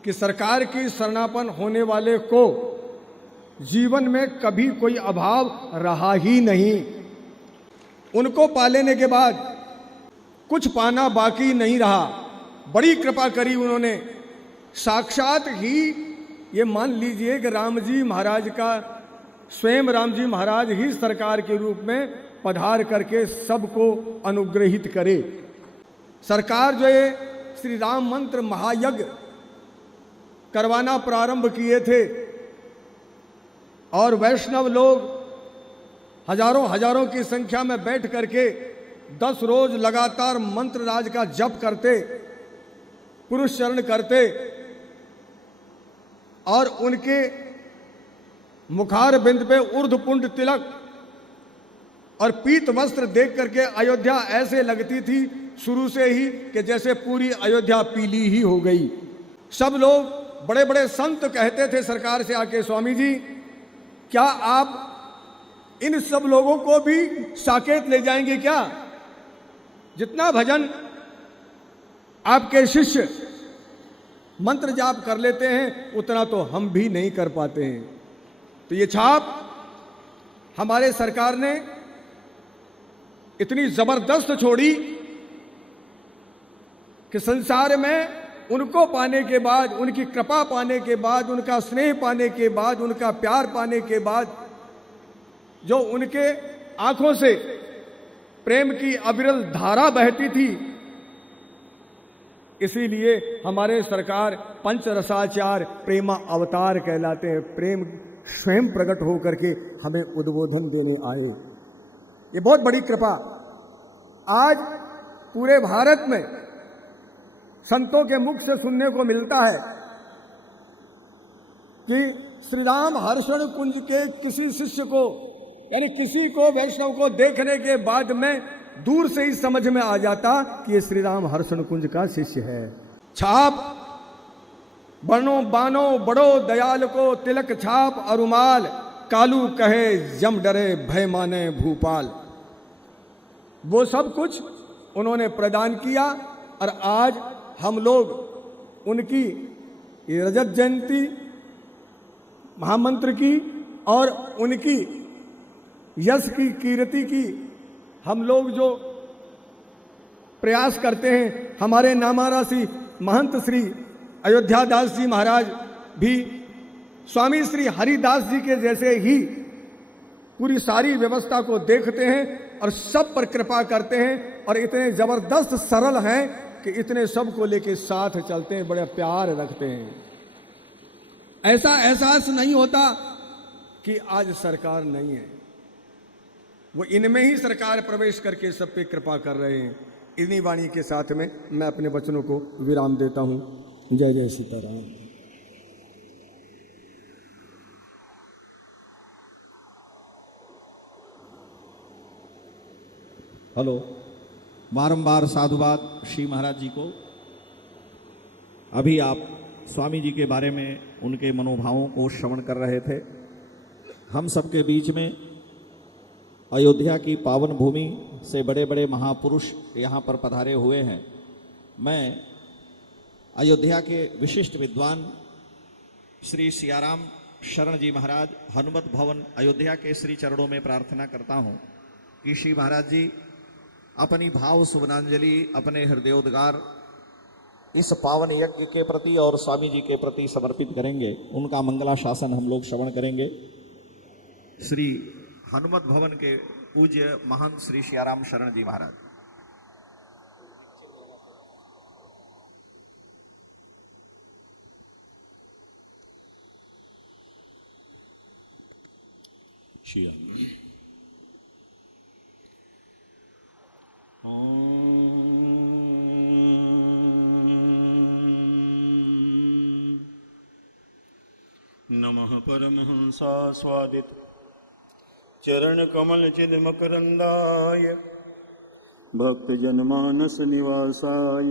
कि सरकार की शरणापन होने वाले को जीवन में कभी कोई अभाव रहा ही नहीं। उनको पा लेने के बाद कुछ पाना बाकी नहीं रहा। बड़ी कृपा करी उन्होंने। साक्षात ही ये मान लीजिए कि राम जी महाराज का स्वयं राम जी महाराज ही सरकार के रूप में पधार करके सबको अनुग्रहित करे। सरकार जो है श्री राम मंत्र महायज्ञ करवाना प्रारंभ किए थे और वैष्णव लोग हजारों की संख्या में बैठ करके 10 रोज लगातार मंत्र राज का जप करते, पुरुष चरण करते और उनके मुखार बिंद पे ऊर्ध्वपुंड तिलक और पीत वस्त्र देख करके अयोध्या ऐसे लगती थी शुरू से ही कि जैसे पूरी अयोध्या पीली ही हो गई। सब लोग बड़े बड़े संत कहते थे सरकार से आके, स्वामी जी क्या आप इन सब लोगों को भी साकेत ले जाएंगे क्या? जितना भजन आपके शिष्य मंत्र जाप कर लेते हैं उतना तो हम भी नहीं कर पाते हैं। तो ये छाप हमारे सरकार ने इतनी जबरदस्त छोड़ी कि संसार में उनको पाने के बाद, उनकी कृपा पाने के बाद, उनका स्नेह पाने के बाद, उनका प्यार पाने के बाद जो उनके आंखों से प्रेम की अविरल धारा बहती थी, इसीलिए हमारे सरकार पंचरसाचार प्रेमा अवतार कहलाते हैं। प्रेम स्वयं प्रकट हो करके हमें उद्बोधन देने आए। ये बहुत बड़ी कृपा। आज पूरे भारत में संतों के मुख से सुनने को मिलता है कि श्री राम हर्षण कुंज के किसी शिष्य को, यानी किसी को वैष्णव को देखने के बाद में दूर से ही समझ में आ जाता कि ये श्री राम हर्षण कुंज का शिष्य है। छाप बनो बानो बड़ो दयाल को तिलक छाप अरुमाल, कालू कहे जम डरे भय माने भूपाल। वो सब कुछ उन्होंने प्रदान किया और आज हम लोग उनकी रजत जयंती महामंत्र की और उनकी यश की कीर्ति की हम लोग जो प्रयास करते हैं, हमारे नामारासी महंत श्री अयोध्या दास जी महाराज भी स्वामी श्री हरिदास जी के जैसे ही पूरी सारी व्यवस्था को देखते हैं और सब पर कृपा करते हैं और इतने जबरदस्त सरल हैं कि इतने सब को लेके साथ चलते हैं, बड़े प्यार रखते हैं। ऐसा एहसास नहीं होता कि आज सरकार नहीं है, वो इनमें ही सरकार प्रवेश करके सब पे कृपा कर रहे हैं। इन्हीं वाणी के साथ में मैं अपने वचनों को विराम देता हूं। जय जय सीताराम। हेलो। बारंबार साधुवाद श्री महाराज जी को। अभी आप स्वामी जी के बारे में उनके मनोभावों को श्रवण कर रहे थे। हम सबके बीच में अयोध्या की पावन भूमि से बड़े बड़े महापुरुष यहाँ पर पधारे हुए हैं। मैं अयोध्या के विशिष्ट विद्वान श्री सियाराम शरण जी महाराज हनुमत भवन अयोध्या के श्री चरणों में प्रार्थना करता हूँ कि श्री महाराज जी अपनी भाव सुमनांजलि, अपने हृदयोद्गार इस पावन यज्ञ के प्रति और स्वामी जी के प्रति समर्पित करेंगे। उनका मंगला शासन हम लोग श्रवण करेंगे। श्री हनुमत भवन के पूज्य महंत श्री सियाराम शरण जी महाराज। नमः परमहंसा स्वादित चरण कमल चिद मकरंदाय भक्त जनमानस निवासाय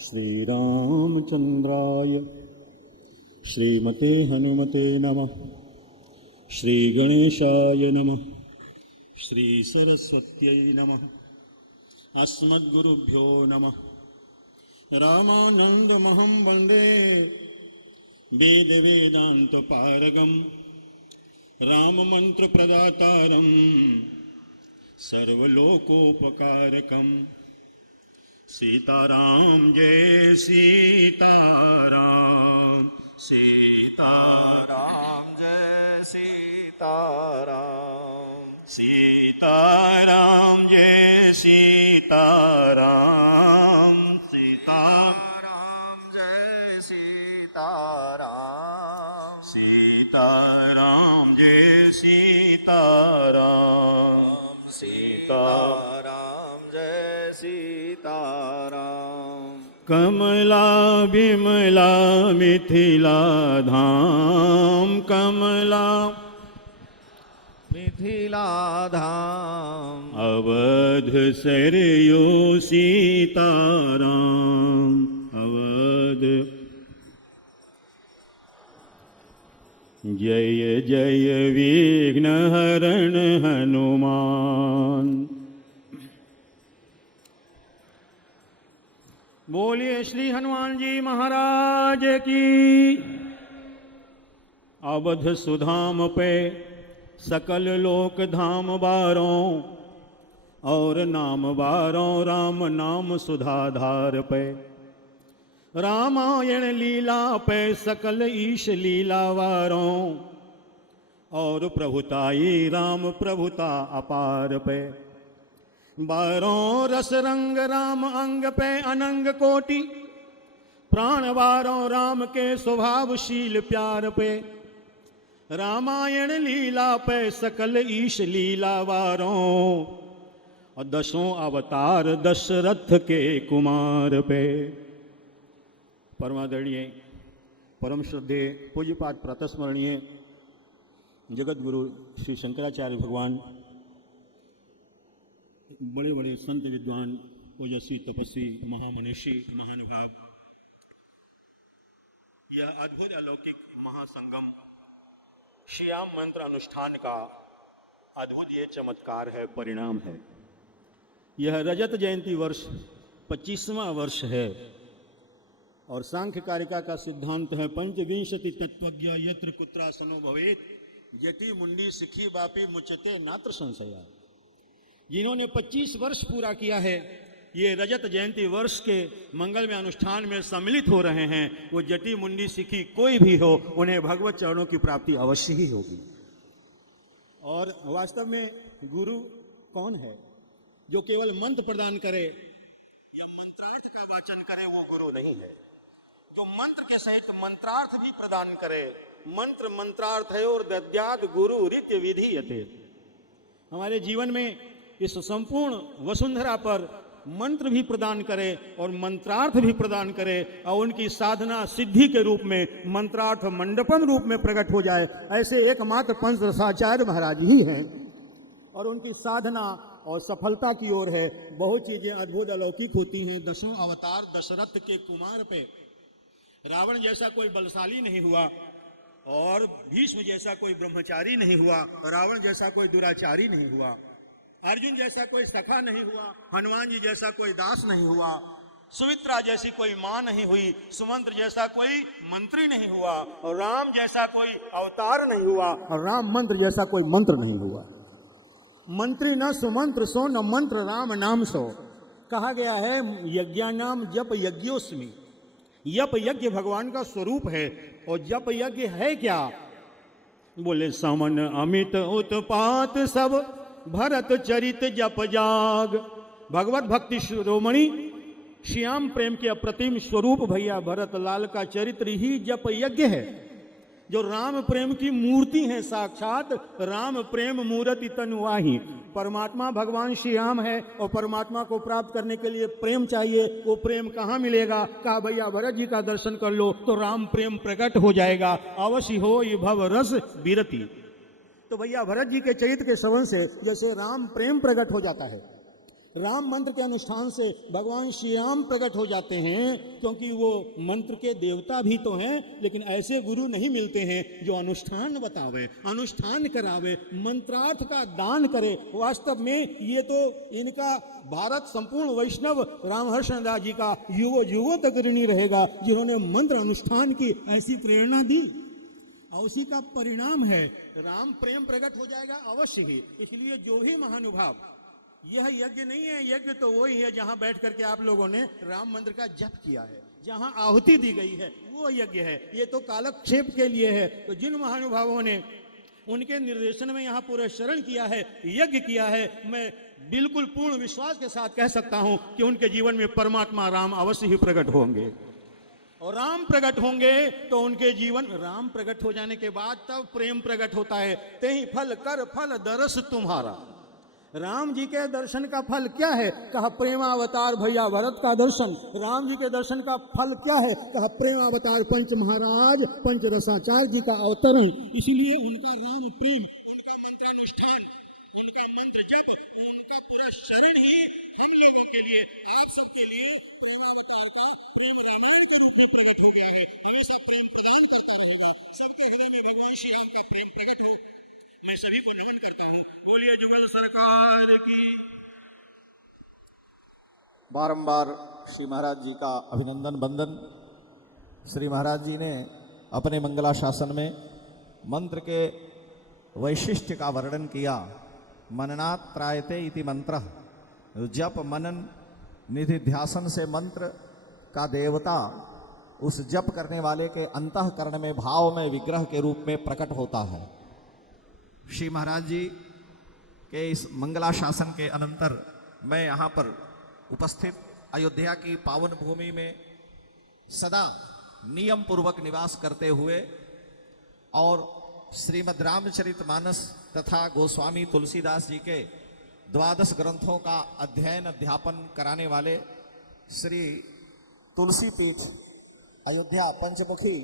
श्री रामचंद्राय श्रीमते हनुमते नमः। श्री गणेशाय नमः। श्री सरस्वत्यै नमः। अस्मद्गुरुभ्यो नमः। रामानंदमहं वन्दे वेद वेदांत पारगम राम मंत्र प्रदातारम सर्वलोकोपकारकम। सीताराम जय सीताराम, सीताराम जय सीताराम, सीताराम जय सीताराम, सीताराम जय सीताराम, सीताराम जय सीताराम, सीताराम जय सीताराम। कमला विमला मिथिला धाम, कमला मिथिला धाम, अवध सरयू सीताराम, अवध। जय जय विघ्न हरण हनुमान। बोलिए श्री हनुमान जी महाराज की। अवध सुधाम पे सकल लोक धाम बारों, और नाम बारों राम नाम सुधाधार पे। रामायण लीला पे सकल ईश लीला वारों, और प्रभुताई राम प्रभुता अपार पे। बारों रस रंग राम अंग पे अनंग कोटि, प्राण वारों राम के स्वभावशील प्यार पे। रामायण लीला पे सकल ईश लीला वारों, और दसों अवतार दशरथ के कुमार पे। परमादरणीय परम श्रद्धेय पूज्यपाद प्रातस्मरणीय जगत गुरु श्री शंकराचार्य भगवान, बड़े बड़े संत विद्वान, ओजस्वी तपस्वी, महामनीषी, महानुभाव, यह अद्भुत अलौकिक महासंगम श्याम मंत्र अनुष्ठान का अद्भुत ये चमत्कार है, परिणाम है। यह रजत जयंती वर्ष 25वां वर्ष है, और सांख्य कारिका का सिद्धांत है पंचविंशति तत्वज्ञ यत्र कुत्रासनो भवेत यति मुंडी सिखी बापी मुचते नात्र संशया। जिन्होंने 25 वर्ष पूरा किया है, ये रजत जयंती वर्ष के मंगल में अनुष्ठान में सम्मिलित हो रहे हैं, वो जटी मुंडी सिखी कोई भी हो, उन्हें भगवत चरणों की प्राप्ति अवश्य ही होगी। और वास्तव में गुरु कौन है? जो केवल मंत्र प्रदान करे या मंत्रार्थ का वाचन करे वो गुरु नहीं है। जो मंत्र के सहित मंत्रार्थ भी प्रदान करे, मंत्र मंत्रार्थ है और दद्याद गुरु रीत्य विधीयते। हमारे जीवन में इस संपूर्ण वसुंधरा पर मंत्र भी प्रदान करे और मंत्रार्थ भी प्रदान करे, और उनकी साधना सिद्धि के रूप में मंत्रार्थ मंडपम रूप में प्रकट हो जाए, ऐसे एकमात्र पंच रसाचार्य महाराज ही हैं। और उनकी साधना और सफलता की ओर है। बहुत चीजें अद्भुत अलौकिक होती हैं। 10वें अवतार दशरथ के कुमार पे रावण जैसा कोई बलशाली नहीं हुआ, और भीष्म जैसा कोई ब्रह्मचारी नहीं हुआ, रावण जैसा कोई दुराचारी नहीं हुआ, अर्जुन जैसा कोई सखा नहीं हुआ, हनुमान जी जैसा कोई दास नहीं हुआ, सुमित्रा जैसी कोई मां नहीं हुई, सुमंत्र जैसा कोई मंत्री नहीं हुआ, और राम जैसा कोई अवतार नहीं हुआ, और राम मंत्र जैसा कोई मंत्र नहीं हुआ। मंत्री न सुमंत्र सो न मंत्र राम नाम सो। कहा गया है यज्ञानाम जप यज्ञोस्मि। यप यज्ञ भगवान का स्वरूप है। और जप यज्ञ है क्या? बोले समन अमित उत्पात सब भरत चरित जप जाग। भगवत भक्ति शिरोमणि श्याम प्रेम के अप्रतिम स्वरूप भैया भरत लाल का चरित्र ही जप यज्ञ है, जो राम प्रेम की मूर्ति है। साक्षात राम प्रेम मूर्ति तनुवाही। परमात्मा भगवान श्री राम है, और परमात्मा को प्राप्त करने के लिए प्रेम चाहिए। वो प्रेम कहाँ मिलेगा? कहा भैया भरत जी का दर्शन कर लो तो राम प्रेम प्रकट हो जाएगा। अवश्य हो ये भव रस बीरती। तो भैया भरत जी के चरित्र के श्रवण से जैसे राम प्रेम प्रकट हो जाता है, राम मंत्र के अनुष्ठान से भगवान श्री राम प्रकट हो जाते हैं, क्योंकि वो मंत्र के देवता भी तो हैं। लेकिन ऐसे गुरु नहीं मिलते हैं जो अनुष्ठान बतावे, अनुष्ठान करावे, मंत्रार्थ का दान करे। वास्तव में ये तो इनका भारत संपूर्ण वैष्णव रामहर्षण दास जी का युगों युगों तक ऋणी रहेगा, जिन्होंने मंत्र अनुष्ठान की ऐसी प्रेरणा दी। और उसी का परिणाम है राम प्रेम प्रकट हो जाएगा अवश्य ही। इसलिए जो भी महानुभाव, यह यज्ञ नहीं है, यज्ञ तो वही है जहां बैठ करके आप लोगों ने राम मंत्र का जप किया है, जहां आहुति दी गई है, वो यज्ञ है। ये तो कालक्षेप के लिए है। तो जिन महानुभावों ने उनके निर्देशन में यहाँ पूरा शरण किया है, यज्ञ किया है, मैं बिल्कुल पूर्ण विश्वास के साथ कह सकता हूं कि उनके जीवन में परमात्मा राम अवश्य ही प्रकट होंगे। और राम प्रकट होंगे तो उनके जीवन, राम प्रकट हो जाने के बाद तब प्रेम प्रकट होता है। ते ही फल कर फल दरस तुम्हारा। राम जी के दर्शन का फल क्या है? कहा प्रेमावतार भैया भरत का दर्शन। राम जी के दर्शन का फल क्या है? कहा प्रेमावतार पंच महाराज पंच रसाचार्य जी का अवतरण। इसीलिए उनका राम प्रेम, उनका मंत्रानुष्ठान, उनका मंत्र जप, उनका पूरा शरण ही हम लोगों के लिए, आप सबके लिए प्रेमावतार का प्रेम रामायण के रूप में प्रकट हो गया है। हमेशा प्रेम प्रदान करता रहेगा। सबके हृदय में भगवान श्री राम का प्रेम प्रकट हो। मैं सभी को नमन करता हूँ। बोलिए जुगल सरकार की। बारंबार श्री महाराज जी का अभिनंदन बंदन। श्री महाराज जी ने अपने मंगला शासन में मंत्र के वैशिष्ट्य का वर्णन किया। मननात् त्रायते इति मंत्र। जप मनन निधि ध्यासन से मंत्र का देवता उस जप करने वाले के अंतःकरण में, भाव में, विग्रह के रूप में प्रकट होता है। श्री महाराज जी के इस मंगला शासन के अनंतर मैं यहाँ पर उपस्थित अयोध्या की पावन भूमि में सदा नियम पूर्वक निवास करते हुए और श्रीमद् रामचरितमानस तथा गोस्वामी तुलसीदास जी के 12 ग्रंथों का अध्ययन अध्यापन कराने वाले श्री तुलसी पीठ अयोध्या पंचमुखी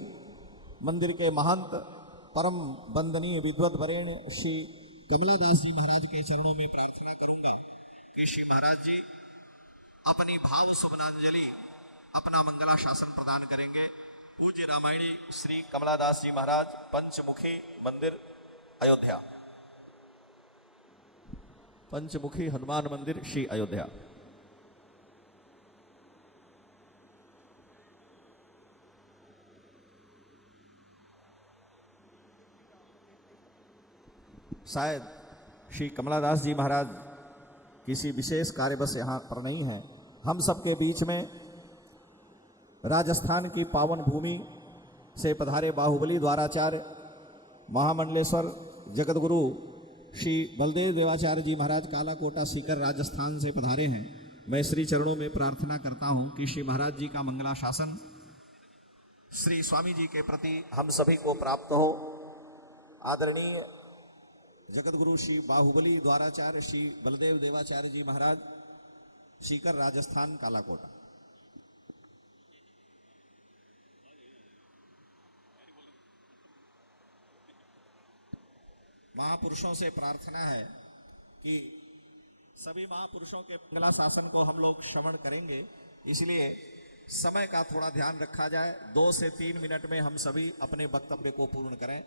मंदिर के महंत परम वंदनीय विद्वत वरेण्य श्री कमलादास जी महाराज के चरणों में प्रार्थना करूंगा कि श्री महाराज जी अपनी भाव सुमनांजलि, अपना मंगला शासन प्रदान करेंगे। पूज्य रामायणी श्री कमलादास जी महाराज पंचमुखी मंदिर अयोध्या, पंचमुखी हनुमान मंदिर श्री अयोध्या। शायद श्री कमलादास जी महाराज किसी विशेष कार्यवश यहाँ पर नहीं है। हम सबके बीच में राजस्थान की पावन भूमि से पधारे बाहुबली द्वाराचार्य महामंडलेश्वर जगतगुरु श्री बलदेव देवाचार्य जी महाराज कालाकोटा सीकर राजस्थान से पधारे हैं। मैं श्री चरणों में प्रार्थना करता हूँ कि श्री महाराज जी का मंगला शासन श्री स्वामी जी के प्रति हम सभी को प्राप्त हो। आदरणीय जगतगुरु श्री बाहुबली द्वाराचार्य श्री बलदेव देवाचार्य जी महाराज सीकर राजस्थान कालाकोटा। महापुरुषों से प्रार्थना है कि सभी महापुरुषों के मंगला शासन को हम लोग श्रवण करेंगे, इसलिए समय का थोड़ा ध्यान रखा जाए। 2 से 3 मिनट में हम सभी अपने वक्तव्य को पूर्ण करें।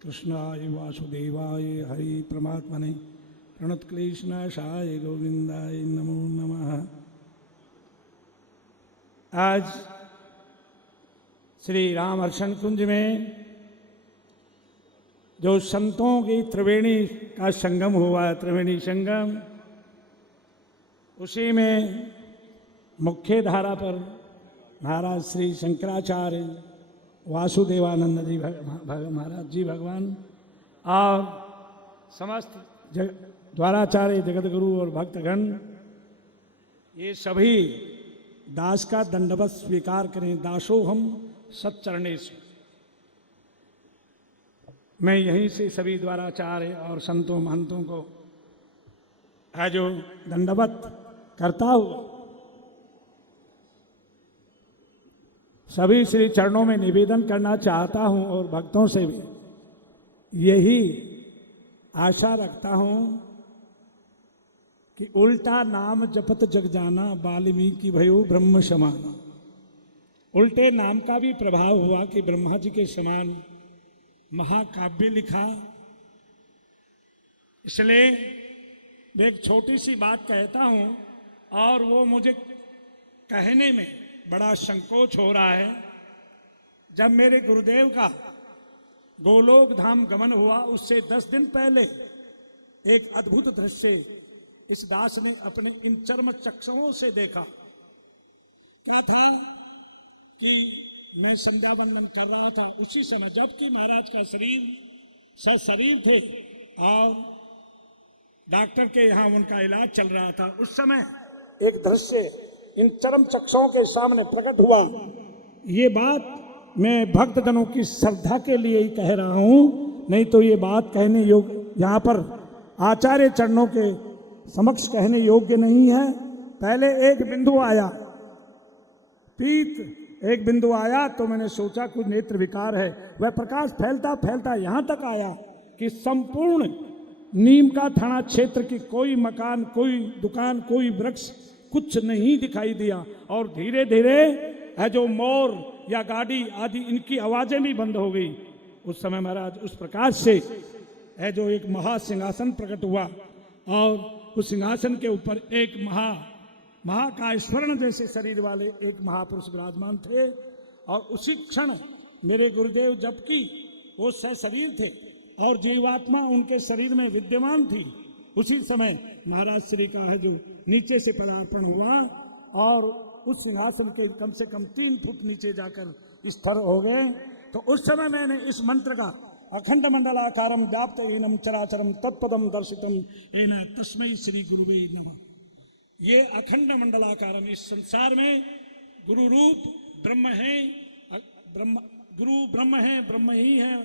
कृष्णाय वासुदेवाय हरि परमात्मने प्रणतक्लेशनाशाय गोविंदाय नमो नमः। आज श्री राम हर्षण कुंज में जो संतों की त्रिवेणी का संगम हुआ, त्रिवेणी संगम, उसी में मुख्य धारा पर महाराज श्री शंकराचार्य वासुदेवानंद जी महाराज जी भगवान और समस्त द्वाराचार्य जगतगुरु और भक्तगण, ये सभी दास का दंडवत स्वीकार करें। दासो हम सच्चरणेषु। मैं यहीं से सभी द्वाराचार्य और संतों महंतों को है जो दंडवत करता हुआ सभी श्री चरणों में निवेदन करना चाहता हूं और भक्तों से भी यही आशा रखता हूं कि उल्टा नाम जपत जग जाना, वाल्मीकि भयो ब्रह्म समाना। उल्टे नाम का भी प्रभाव हुआ कि ब्रह्मा जी के समान महाकाव्य लिखा। इसलिए मैं एक छोटी सी बात कहता हूं और वो मुझे कहने में बड़ा संकोच हो रहा है। जब मेरे गुरुदेव का गोलोक धाम गमन हुआ, उससे 10 दिन पहले एक अद्भुत दृश्य इस दास ने अपने इन चर्म चक्षुओं से देखा। क्या था कि मैं संध्या वंदन कर रहा था उसी समय, जबकि महाराज का शरीर सशरीर थे और डॉक्टर के यहाँ उनका इलाज चल रहा था, उस समय एक दृश्य इन चरम चक्षुओं के सामने प्रकट हुआ। ये बात मैं भक्तजनों की श्रद्धा के लिए ही कह रहा हूं, नहीं तो ये बात कहने योग्य यहाँ पर आचार्य चरणों के समक्ष कहने योग्य नहीं है। पहले एक बिंदु आया, पीत एक बिंदु आया तो मैंने सोचा कुछ नेत्र विकार है। वह प्रकाश फैलता फैलता यहां तक आया कि संपूर्ण नीम का थाना क्षेत्र की कोई मकान, कोई दुकान, कोई वृक्ष कुछ नहीं दिखाई दिया और धीरे धीरे है जो मोर या गाड़ी आदि इनकी आवाजें भी बंद हो गई। उस समय महाराज उस प्रकाश से है जो एक महासिंहासन प्रकट हुआ और उस सिंहासन के ऊपर एक महाकाय स्वर्ण जैसे शरीर वाले एक महापुरुष विराजमान थे। और उसी क्षण मेरे गुरुदेव, जबकि वो सशरीर थे और जीवात्मा उनके शरीर में विद्यमान थी, उसी समय महाराज श्री का है जो नीचे से पदार्पण हुआ और उस सिंहासन के कम से कम 3 फुट नीचे जाकर स्थिर हो गए। तो उस समय मैंने इस मंत्र का अखंड मंडलाकारम व्याप्त एनम चराचरम तत्पदम दर्शितम एन तस्मै श्री गुरुवे नमः। ये अखंड मंडलाकारम, इस संसार में गुरु रूप ब्रह्म है, गुरु ब्रह्म है, ब्रह्म ही है।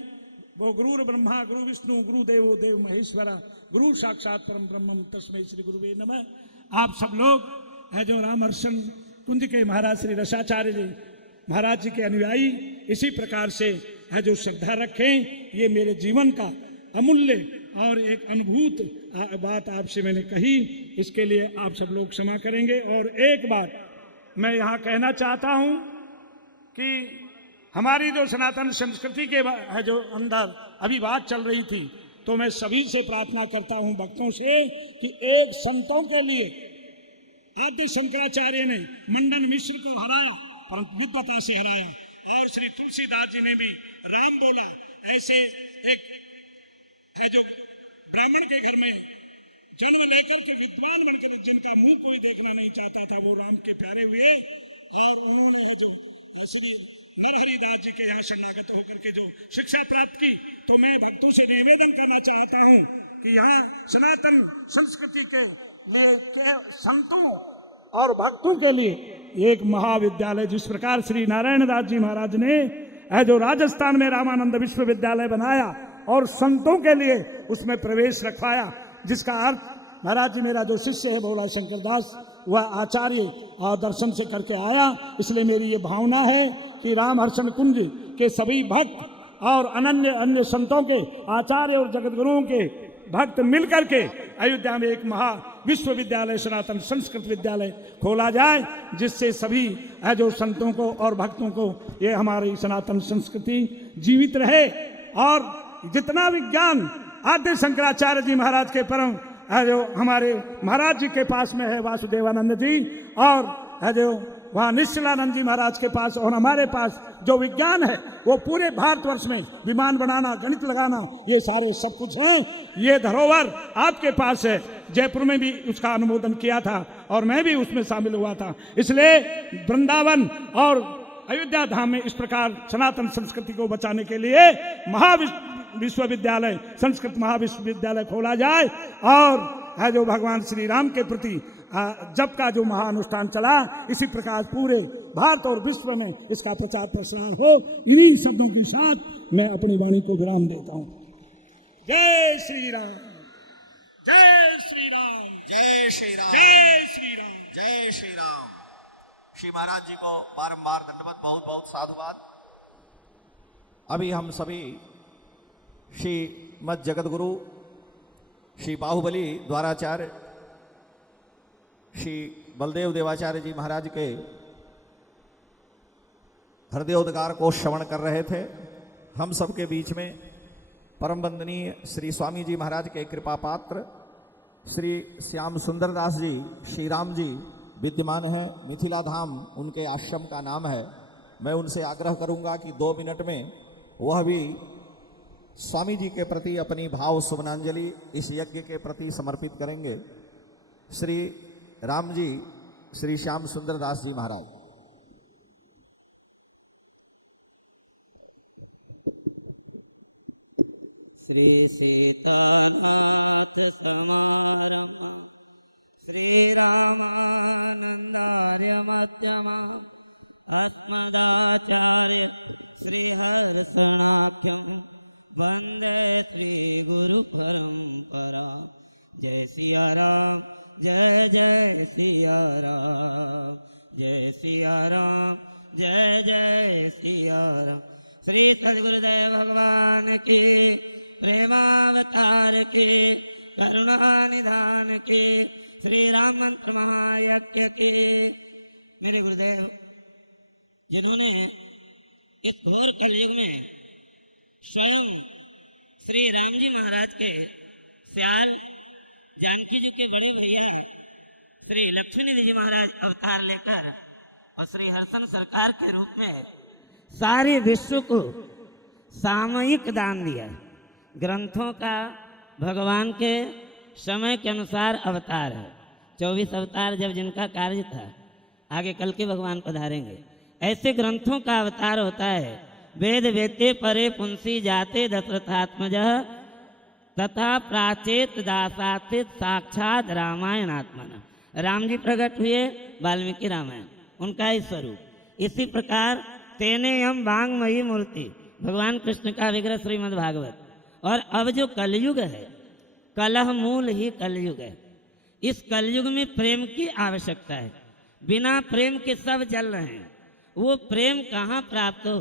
वो गुरु ब्रह्मा, गुरु विष्णु, गुरु देवो देव महेश्वरा, गुरु साक्षात परम ब्रह्मम तस्मै श्री गुरुवे नमः। आप सब लोग है जो राम हर्षण कुंज के महाराज श्री रसाचार्य जी महाराज जी के अनुयायी इसी प्रकार से है जो श्रद्धा रखें। ये मेरे जीवन का अमूल्य और एक अनुभूत बात आपसे मैंने कही, इसके लिए आप सब लोग क्षमा करेंगे। और एक बात मैं यहाँ कहना चाहता हूँ कि हमारी जो सनातन संस्कृति के है जो अंदर अभी बात चल रही थी, तो मैं सभी से प्रार्थना करता हूँ भक्तों से कि एक संतों के लिए आद्य शंकराचार्य ने मंडन मिश्र को हराया, परंतु विद्वता से हराया, और श्री तुलसीदास जी ने भी राम बोला। ऐसे एक है जो ब्राह्मण के घर में जन्म लेकर के विद्वान बनकर जिनका मुंह कोई देखना नहीं चाहता था, वो राम के प्यारे हुए और उन्होंने है जो श्री नरहरिदास जी के यहाँ शरणागत होकर के जो शिक्षा प्राप्त की। तो मैं भक्तों से निवेदन करना चाहता हूँ कि यहाँ सनातन संस्कृति के लिए संतों और भक्तों के लिए एक महाविद्यालय, जिस प्रकार श्री नारायण दास जी महाराज ने जो राजस्थान में रामानंद विश्वविद्यालय बनाया और संतों के लिए उसमें प्रवेश रखवाया, जिसका अर्थ महाराज जी मेरा जो शिष्य है भोला शंकर दास, वह आचार्य और दर्शन से करके आया। इसलिए मेरी ये भावना है कि रामहर्षण कुंज के सभी भक्त और अनन्य अन्य संतों के, आचार्य और जगतगुरुओं के भक्त मिलकर के अयोध्या में एक महा विश्वविद्यालय, सनातन संस्कृत विद्यालय खोला जाए, जिससे सभी जो संतों को और भक्तों को ये हमारी सनातन संस्कृति जीवित रहे। और जितना विज्ञान आद्य शंकराचार्य जी महाराज के परम जो हमारे महाराज जी के पास में है, वासुदेवानंद जी, और जो वहाँ निश्चलानंद जी महाराज के पास और हमारे पास जो विज्ञान है वो पूरे भारतवर्ष में विमान बनाना, गणित लगाना, ये सारे सब कुछ हैं। ये धरोहर आपके पास है। जयपुर में भी उसका अनुमोदन किया था और मैं भी उसमें शामिल हुआ था। इसलिए वृंदावन और अयोध्या धाम में इस प्रकार सनातन संस्कृति को बचाने के लिए विश्वविद्यालय, संस्कृत महाविश्वविद्यालय खोला जाए। और जो भगवान श्री राम के प्रति जब का जो महाअनुष्ठान चला, इसी प्रकार पूरे भारत और विश्व में इसका प्रचार प्रसार हो। इन्हीं शब्दों के साथ मैं अपनी वाणी को विराम देता हूं। जय श्री राम, जय श्री राम, जय श्री राम, जय श्री राम, जय श्री राम। श्री महाराज जी को बारंबार दंडवत, बहुत बहुत साधुवाद। अभी हम सभी श्री मद जगतगुरु श्री बाहुबली द्वाराचार्य श्री बलदेव देवाचार्य जी महाराज के हृदयोद्गार को श्रवण कर रहे थे। हम सबके बीच में परम वंदनीय श्री स्वामी जी महाराज के कृपा पात्र श्री श्याम सुंदर दास जी, श्री राम जी विद्यमान है। मिथिला धाम उनके आश्रम का नाम है। मैं उनसे आग्रह करूंगा कि 2 मिनट में वह भी स्वामी जी के प्रति अपनी भाव सुमनांजलि इस यज्ञ के प्रति समर्पित करेंगे। श्री राम जी, श्री श्याम सुंदर दास जी महाराज। श्री सीतानाथ समारंभ श्री रामानंदार्य मध्यम अस्मदाचार्य श्री हर्षणाख्यम वंदे श्री गुरु परंपरा। जय सिया राम, जय जय सिया राम, जय सिया राम, जय जय सिया राम। श्री सद्गुरुदेव भगवान की, प्रेमावतार की, करुणा निधान की, श्री राम मंत्र महायज्ञ की। मेरे गुरुदेव जिन्होंने इस घोर कलयुग में स्वयं श्री राम जी महाराज के श्याल जानकी जी के बड़े भैया श्री लक्ष्मी जी महाराज अवतार लेकर और श्री हर्षण सरकार के रूप में सारे विश्व को सामयिक दान दिया। ग्रंथों का भगवान के समय के अनुसार अवतार है। 24 अवतार जब जिनका कार्य था, आगे कल के भगवान पधारेंगे। ऐसे ग्रंथों का अवतार होता है। वेद वेते परे पुंसी जाते दशरथात्मज तथा प्राचेत दासातित साक्षात रामायणात्मना। राम जी प्रकट हुए, वाल्मीकि रामायण उनका ही स्वरूप। इसी प्रकार तेने यम वांगमयी मूर्ति भगवान कृष्ण का विग्रह श्रीमद् भागवत। और अब जो कलयुग है, कलह मूल ही कलयुग है। इस कलयुग में प्रेम की आवश्यकता है। बिना प्रेम के सब जल रहे हैं। वो प्रेम कहाँ प्राप्त हो,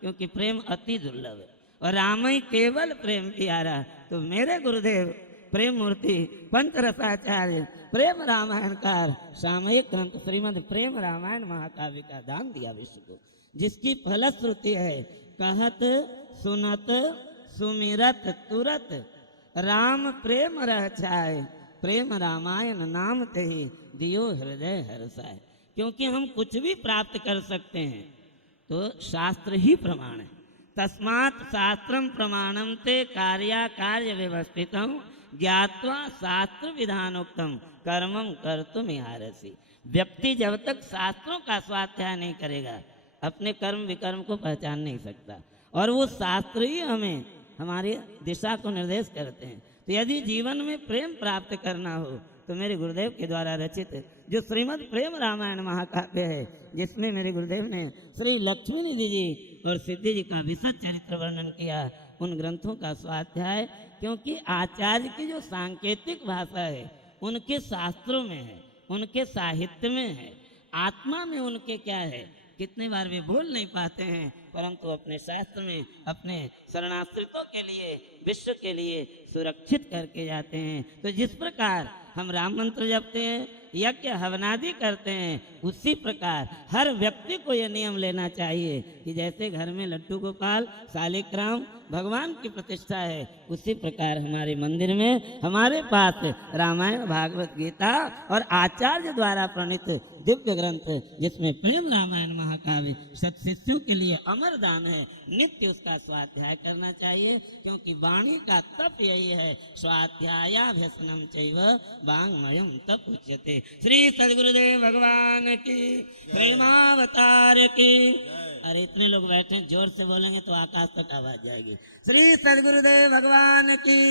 क्योंकि प्रेम अति दुर्लभ है और राम ही केवल प्रेम प्यारा। तो मेरे गुरुदेव प्रेम मूर्ति पंच रसाचार्य प्रेम रामायणकार सामयिक ग्रंथ श्रीमद् प्रेम रामायण महाकाव्य का दान दिया विश्व को, जिसकी फलश्रुति है कहत सुनत सुमिरत तुरत राम प्रेम रह छाए, प्रेम रामायण नाम ते ही दियो हृदय हर्षाए। क्योंकि हम कुछ भी प्राप्त कर सकते हैं तो शास्त्र ही प्रमाण है। तस्मात् शास्त्रम प्रमाणम ते कार्याकार्य व्यवस्थितम ज्ञात्वा शास्त्र विधानोक्तम कर्मम कर्तुम इहारसि। व्यक्ति जब तक शास्त्रों का स्वाध्याय नहीं करेगा अपने कर्म विकर्म को पहचान नहीं सकता। और वो शास्त्र ही हमें हमारी दिशा को निर्देश करते हैं। तो यदि जीवन में प्रेम प्राप्त करना हो तो मेरे गुरुदेव के द्वारा रचित जो श्रीमद् प्रेम रामायण महाकाव्य है, जिसमें मेरे गुरुदेव ने श्री लक्ष्मी निधि जी और सिद्धि जी का विशद चरित्र वर्णन किया, उन ग्रंथों का स्वाध्याय। क्योंकि आचार्य की जो सांकेतिक भाषा है उनके शास्त्रों में है, उनके साहित्य में है, आत्मा में उनके क्या है, कितनी बार वे बोल नहीं पाते हैं, परंतु अपने शास्त्र में अपने शरणाश्रितों के लिए, विश्व के लिए सुरक्षित करके जाते हैं। तो जिस प्रकार हम राम मंत्र जपते हैं, यज्ञ हवनादि करते हैं, उसी प्रकार हर व्यक्ति को यह नियम लेना चाहिए कि जैसे घर में लड्डू गोपाल शालिग्राम भगवान की प्रतिष्ठा है, उसी प्रकार हमारे मंदिर में हमारे पास रामायण भागवत गीता और आचार्य द्वारा प्रणीत दिव्य ग्रंथ जिसमें प्रेम रामायण महाकाव्य सत्शिष्यों के लिए अमर दान है, नित्य उसका स्वाध्याय करना चाहिए, क्योंकि वाणी का तप यही है, स्वाध्यायाभ्यसनम चैव वाङ्मयं तप उच्यते। श्री सद्गुरुदेव भगवान की, प्रेमावतार की। अरे इतने लोग बैठे हैं, जोर से बोलेंगे तो आकाश तक आवाज जाएगी। श्री सद्गुरुदेव भगवान की,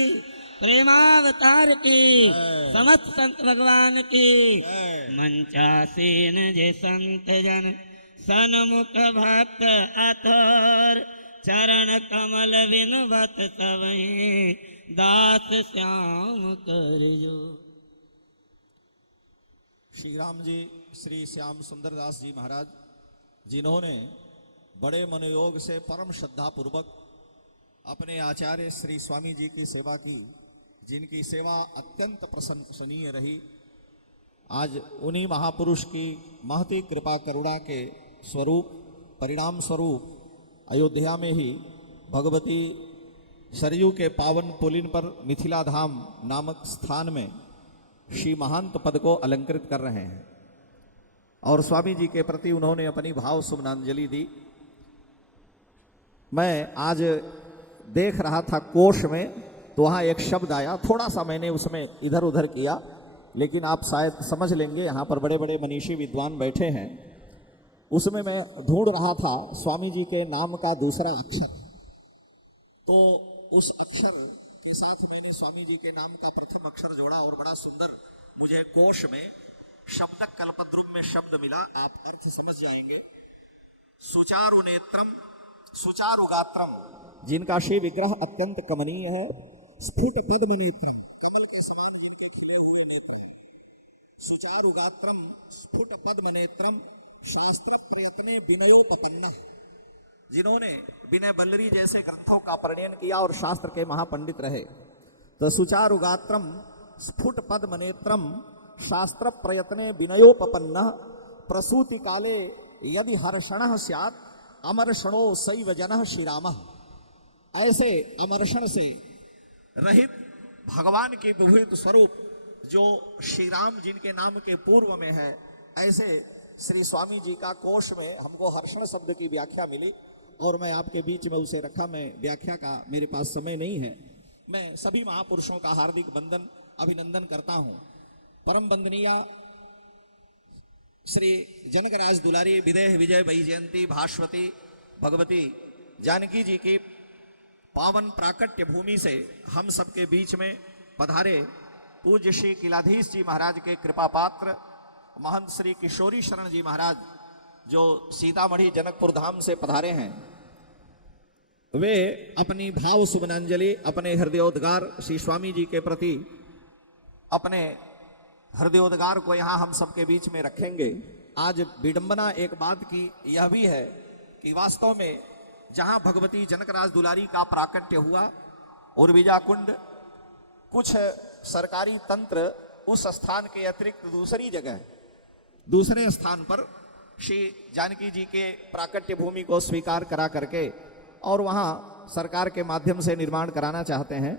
प्रेमावतार की, समस्त संत भगवान की। मंचासीन जे संत जन सन्मुख भक्त अथर, चरण कमल विनवत सबहि दास श्याम करजो। श्री राम जी श्री श्याम सुंदर दास जी महाराज, जिन्होंने बड़े मनोयोग से परम श्रद्धा पूर्वक अपने आचार्य श्री स्वामी जी की सेवा की, जिनकी सेवा अत्यंत प्रशंसनीय रही, आज उन्हीं महापुरुष की महती कृपा करुणा के स्वरूप, परिणाम स्वरूप अयोध्या में ही भगवती सरयू के पावन पुलिन पर मिथिला धाम नामक स्थान में श्री महंत पद को अलंकृत कर रहे हैं और स्वामी जी के प्रति उन्होंने अपनी भाव सुमनांजलि दी। मैं आज देख रहा था कोश में, तो वहाँ एक शब्द आया, थोड़ा सा मैंने उसमें इधर उधर किया, लेकिन आप शायद समझ लेंगे, यहाँ पर बड़े बड़े मनीषी विद्वान बैठे हैं। उसमें मैं ढूंढ रहा था स्वामी जी के नाम का दूसरा अक्षर, तो उस अक्षर के साथ मैंने स्वामी जी के नाम का प्रथम अक्षर जोड़ा और बड़ा सुंदर मुझे कोश में शब्द कल्पद्रुम में शब्द मिला। आप अर्थ समझ जाएंगे। सुचारु नेत्रम सुचारु गात्रम, जिनका श्री विग्रह अत्यंत कमनीय है। स्फुट पद्म नेत्रम, कमल के समान जिनके खिले हुए नेत्र। सुचारु गात्रम स्फुट पद्म नेत्रम, शास्त्र प्रयत्ने विनयोपपन्न, जिन्होंने विनय बल्लरी जैसे ग्रंथों का परिणयन किया और शास्त्र के महापंडित रहे। तो सुचारु गात्रम स्फुट पद्म नेत्रम, शास्त्र प्रयत्ने विनयोपपन्न, प्रसूति काले यदि हर्षण स्यात् अमर्षणो सैव जनः श्रीरामः। ऐसे अमर्षण से रहित भगवान के विभूत स्वरूप जो श्री राम जिनके नाम के पूर्व में है, ऐसे श्री स्वामी जी का कोश में हमको हर्षण शब्द की व्याख्या मिली और मैं आपके बीच में उसे रखा। मैं व्याख्या का मेरे पास समय नहीं है। मैं सभी महापुरुषों का हार्दिक वंदन अभिनंदन करता हूं। परम वंदनीय श्री जनकराज दुलारी विदेह विजय वैजयंती भास्वती भगवती जानकी जी की पावन प्राकट्य भूमि से हम सबके बीच में पधारे पूज्य श्री किलाधीश जी महाराज के कृपा पात्र महंत श्री किशोरी शरण जी महाराज, जो सीतामढ़ी जनकपुर धाम से पधारे हैं, वे अपनी भाव सुमनांजलि अपने हृदयोद्गार श्री स्वामी जी के प्रति अपने हृदयोद्गार को यहाँ हम सबके बीच में रखेंगे। आज विडंबना एक बात की यह भी है कि वास्तव में जहाँ भगवती जनकराज दुलारी का प्राकट्य हुआ उर्विजा कुंड, कुछ सरकारी तंत्र उस स्थान के अतिरिक्त दूसरी जगह दूसरे स्थान पर श्री जानकी जी के प्राकट्य भूमि को स्वीकार करा करके और वहाँ सरकार के माध्यम से निर्माण कराना चाहते हैं।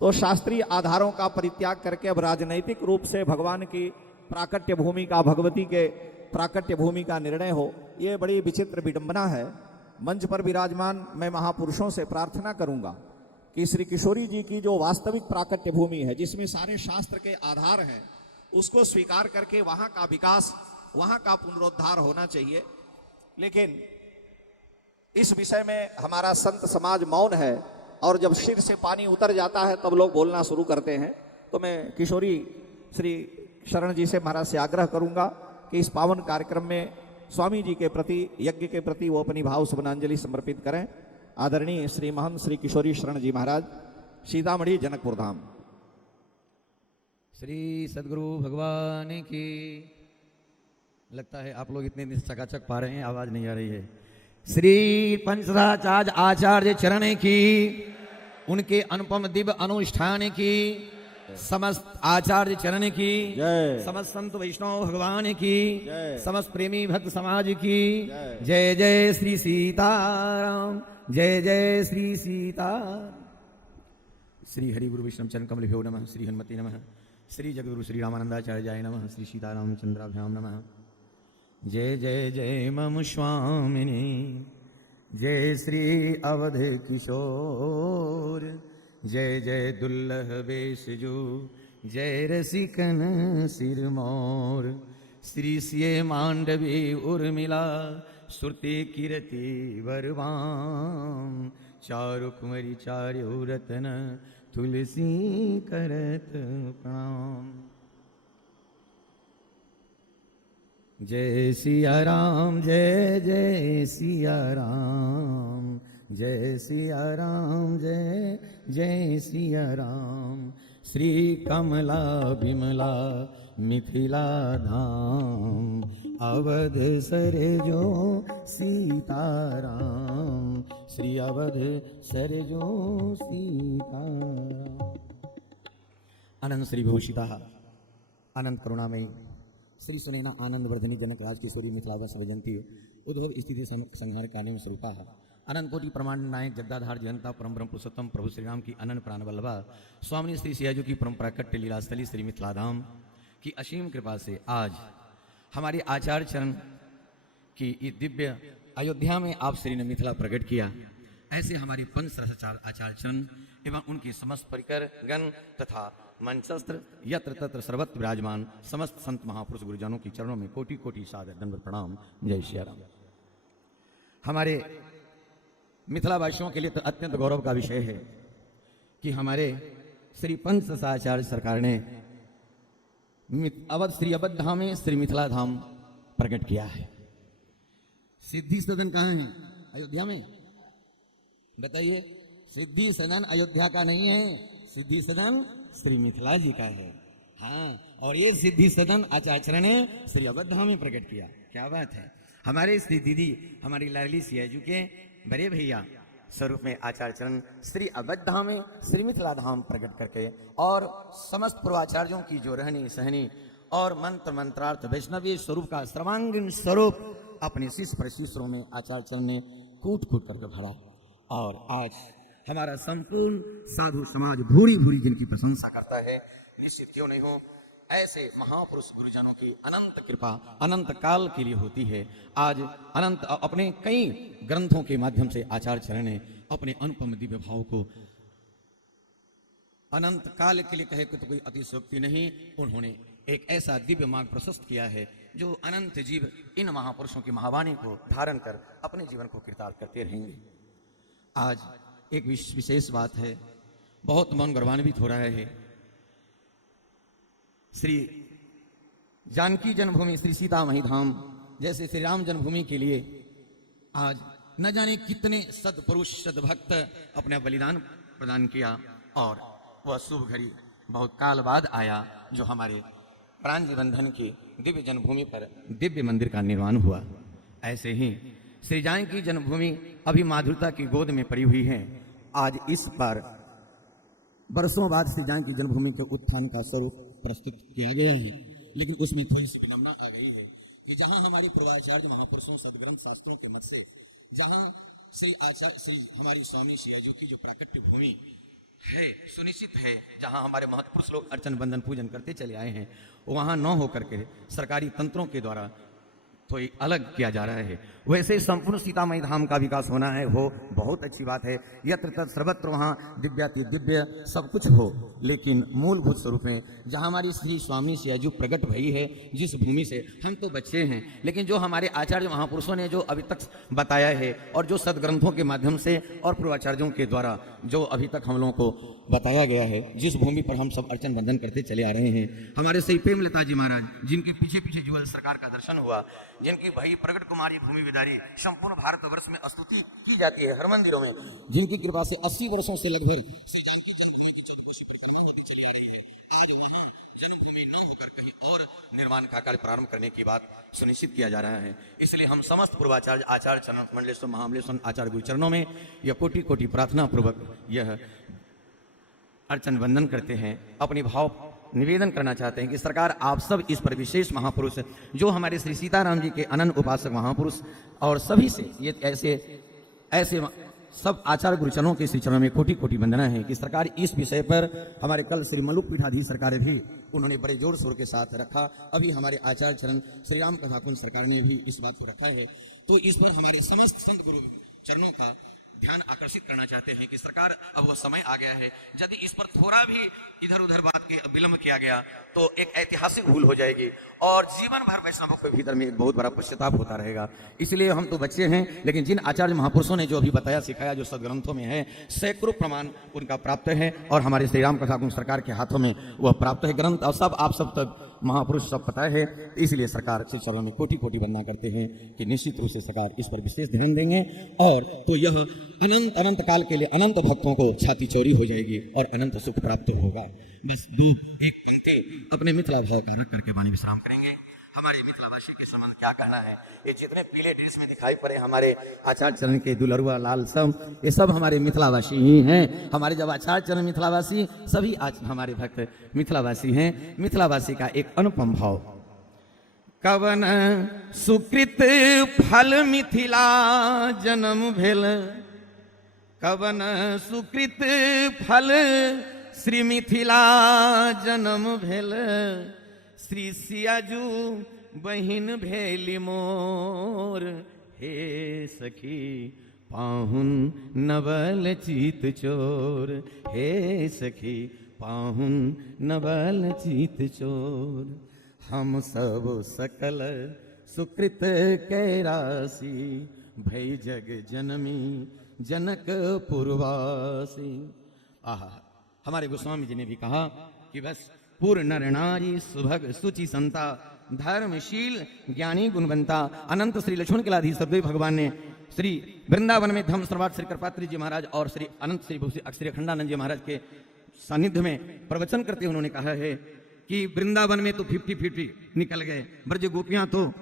तो शास्त्रीय आधारों का परित्याग करके अब राजनैतिक रूप से भगवान की प्राकट्य भूमि का, भगवती के प्राकट्य भूमि का निर्णय हो, ये बड़ी विचित्र विडंबना है। मंच पर विराजमान मैं महापुरुषों से प्रार्थना करूंगा कि श्री किशोरी जी की जो वास्तविक प्राकट्य भूमि है, जिसमें सारे शास्त्र के आधार हैं, उसको स्वीकार करके वहाँ का विकास, वहाँ का पुनरुद्धार होना चाहिए। लेकिन इस विषय में हमारा संत समाज मौन है और जब सिर से पानी उतर जाता है तब लोग बोलना शुरू करते हैं। तो मैं किशोरी श्री शरण जी से महाराज से आग्रह करूंगा कि इस पावन कार्यक्रम में स्वामी जी के प्रति, यज्ञ के प्रति वो अपनी भाव सुमनांजलि समर्पित करें। आदरणीय श्री महंत श्री किशोरी शरण जी महाराज, सीतामढ़ी जनकपुर धाम। श्री सदगुरु भगवान की। लगता है आप लोग इतने दिन से चकाचक पा रहे हैं, आवाज नहीं आ रही है। श्री पंचराचार्य आचार्य चरण की, उनके अनुपम दिव्य अनुष्ठान की, समस्त आचार्य चरण की, समस्त संत वैष्णव भगवान की, समस्त प्रेमी भक्त समाज की जय जय श्री सीताराम, जय जय श्री सीता। श्री हरि गुरु वैष्णव चरण कमलभ्यो नमः, श्री हनुमते नमः, श्री जगद्गुरु श्री रामानंदाचार्याय नमः, श्री सीताराम चंद्राभ्याम नमः। जय जय जय मम स्वामिनी, जय श्री अवध किशोर, जय जय दुल्लह बेसजू, जय रसिकन सिरमौर। श्री सिय मांडवी उर्मिला, श्रुति कीर्ति वरवाम, चारु कुंवरी चार्यो रतन, तुलसी करत प्रणाम। जय सिया राम, जय जय सिया राम, जय सिया राम, जय जय सिया राम। श्री कमला बिमला मिथिला धाम, अवध सरजो सीताराम, श्री अवध सरजो सीताराम। अनंत श्री भूषिता अनंत करुणामयी श्री सुनैना आनंद वर्धनी जनक राजकिशोरी मिथिलावश वजंती उद्भव स्थिति संहार काने स्वरूपा अनंत कोटि प्रमाण नायक जगदाधार जयंता परम ब्रह्म पुरुषोत्तम प्रभु श्री राम की अनंत प्राण वल्लभा स्वामी श्री सियाजू की परम प्राकट्य लीलास्थली श्री मिथिलाधाम की असीम कृपा से आज हमारे आचार्य चरण की इस दिव्य अयोध्या में आप श्री ने मिथिला प्रकट किया। ऐसे हमारे पंच आचार्य चरण एवं उनके समस्त परिकर गण तथा मंचस्त्र यत्र तत्र सर्वत्र विराजमान समस्त संत महापुरुष गुरुजनों के चरणों में कोटि कोटि सादर दंड प्रणाम। जय श्री राम। हमारे मिथिलावासियों के लिए तो अत्यंत गौरव का विषय है कि हमारे श्री पंच आचार्य सरकार ने अवध श्री अवध धाम में श्री मिथिला धाम प्रकट किया है। सिद्धि सदन कहाँ है? अयोध्या में। बताइए, सिद्धि सदन अयोध्या का नहीं है, सिद्धि सदन श्री मिथिला जी का है। हाँ, और ये सिद्धि सदन आचार्य ने श्री अवध धाम में प्रकट किया। क्या बात है। हमारे श्री दीदी हमारी लाडली सियाजू के बड़े भैया स्वरूप में आचार्य चरण श्री अवध धाम में श्री मिथिला धाम प्रकट करके और समस्त पूर्वाचार्यों की जो रहनी सहनी और मंत्र मंत्रार्थ वैष्णवीय स्वरूप का सर्वांगीण स्वरूप अपने शिष्य प्रशिष्यों में आचार्य चरण ने कूट कूट करके भरा। और आज हमारा संपूर्ण साधु समाज भूरी भूरी जिनकी प्रशंसा करता है, निश्चित क्यों नहीं हो, ऐसे महापुरुष गुरुजनों की अनंत कृपा अनंत काल के लिए होती है। आज अनंत अपने कई ग्रंथों के माध्यम से आचार्य चरण ने अपने अनुपम दिव्य भाव को अनंत काल के लिए कहे तो कोई अतिशयोक्ति नहीं, उन्होंने एक ऐसा दिव्य मार्ग प्रशस्त किया है जो अनंत जीव इन महापुरुषों की महावाणी को धारण कर अपने जीवन को कृतार्थ करते रहेंगे। आज एक विशेष बात है, बहुत मन गौरवान्वित हो रहा है। श्री जानकी जन्मभूमि श्री सीता मही धाम जैसे श्री राम जन्मभूमि के लिए आज न जाने कितने सदपुरुष सदभक्त अपना बलिदान प्रदान किया और वह शुभ घड़ी बहुत काल बाद आया जो हमारे प्राण बंधन की दिव्य जन्मभूमि पर दिव्य मंदिर का निर्माण हुआ। ऐसे ही श्री जानकी जन्मभूमि अभी माधुरता की गोद में पड़ी हुई है। आज इस पर वर्षों बाद श्री जानकी जन्मभूमि के उत्थान का स्वरूप प्रस्तुत किया गया है, लेकिन उसमें थोड़ी सी विनम्रता आ गई है कि जहां हमारे पूर्वाचार्य महापुरुषों सदग्रंथ शास्त्रों के मत से जहां श्री हमारे स्वामी सियाजू की जो प्राकट्य भूमि है सुनिश्चित है, जहां हमारे महत्पुरुष लोग अर्चन बंदन पूजन करते चले आए हैं, वहां न होकर के सरकारी तंत्रों के द्वारा तो एक अलग किया जा रहा है। वैसे संपूर्ण सीतामढ़ी धाम का विकास होना है, वो बहुत अच्छी बात है। यत्र तत्र सर्वत्र वहाँ दिव्याति दिव्य सब कुछ हो, लेकिन मूलभूत स्वरूप में जहाँ हमारी श्री स्वामी सियाजू प्रकट भई है, जिस भूमि से हम तो बच्चे हैं, लेकिन जो हमारे आचार्य महापुरुषों ने जो अभी तक बताया है और जो सदग्रंथों के माध्यम से और पूर्वाचार्यों के द्वारा जो अभी तक हम लोगों को बताया गया है, जिस भूमि पर हम सब अर्चन बंदन करते चले आ रहे हैं, हमारे श्री प्रेमलता जी महाराज जिनके पीछे पीछे जुगल सरकार का दर्शन हुआ, जिनकी भाई प्रगट कुमारी भूमि विदारी संपूर्ण भारतवर्ष में स्तुति की जाती है हर मंदिरों में, जिनकी कृपा से 80 वर्षों से लगभग श्री जानकी जन्मभूमि की 14 कोशी परिक्रमा अभी चली आ रही है। आज वहाँ न होकर कहीं और निर्माण का कार्य प्रारंभ करने की बात सुनिश्चित किया जा रहा है। इसलिए हम समस्त पूर्वाचार्य आचार्य चरण मंडलेश्वर महामंडलेश्वर आचार्य गुरु चरणों में यह कोटि कोटि प्रार्थना पूर्वक यह अर्चन वंदन करते हैं, अपनी भाव निवेदन करना चाहते हैं कि सरकार आप सब इस पर विशेष महापुरुष जो हमारे श्री सीताराम जी के अनंत उपासक महापुरुष और सभी से ये ऐसे सब आचार्य गुरुचरणों के श्री चरणों में कोटि कोटि वंदना है कि सरकार इस विषय पर हमारे कल श्री मलुक पीठाधीश सरकार भी उन्होंने बड़े जोर शोर के साथ रखा। अभी हमारे आचार्य चरण श्री राम कथा कुंज सरकार ने भी इस बात को रखा है। तो इस पर हमारे समस्त संत गुरु चरणों का ध्यान आकर्षित करना चाहते हैं कि सरकार अब वह समय आ गया है, यदि इस पर थोड़ा भी इधर उधर बात के विलंब किया गया तो एक ऐतिहासिक भूल हो जाएगी और जीवन भर वैष्णवों के भीतर में एक बहुत बड़ा पश्चाताप होता रहेगा। इसलिए हम तो बच्चे हैं, लेकिन जिन आचार्य महापुरुषों ने जो अभी बताया सिखाया जो सदग्रंथों में है, सैकड़ों प्रमाण उनका प्राप्त है और हमारे श्री राम कथा कुंज सरकार के हाथों में वह प्राप्त है ग्रंथ और सब आप सब तक महापुरुष सब पता है। इसलिए सरकार श्री चरणों में कोटि कोटि वंदना करते हैं कि निश्चित रूप से सरकार इस पर विशेष ध्यान देंगे और तो यह अनंत अनंत काल के लिए अनंत भक्तों को छाती चौड़ी हो जाएगी और अनंत सुख प्राप्त होगा। बस दो एक पंक्ति अपने मिथिला भाव का रख करके वाणी विश्राम करेंगे। हमारे मिथिलावासी के संबंध क्या कहना है, ये जितने पीले ड्रेस में दिखाई पड़े हमारे आचार्य चरण के दुलरुआ लाल सब, ये सब हमारे मिथिलावासी ही हैं। हमारे जब आचार्य चरण मिथिलावासी सभी आज हमारे भक्त मिथिलावासी हैं। मिथिलावासी का एक अनुपम भाव, कवन सुकृत फल मिथिला जन्म भेल, कवन सुकृत फल श्री मिथिला जन्म भेल, श्री सियाजू बहिन भेली मोर, हे सखी पाहुन नवल चीत चोर, हे सखी पाहुन नवल चीत चोर। हम सब सकल सुकृत कैरासी, भई जग जनमी जनक पुरवासी। आहा, हमारे गोस्वामी जी ने भी कहा कि बस पूर्ण नर नारी सुभग सुचि संता, धर्मशील ज्ञानी गुणवंता। अनंत श्री लक्ष्मण किलाधीश सदगुरु भगवान ने श्री वृंदावन में धर्म सर्वाट श्री कृपात्री जी महाराज और श्री अनंत श्री श्री अखंडानंद जी महाराज के सानिध्य में प्रवचन करते हुए उन्होंने कहा है कि वृंदावन में तो 50-50 निकल गए, ब्रज गोपियां तो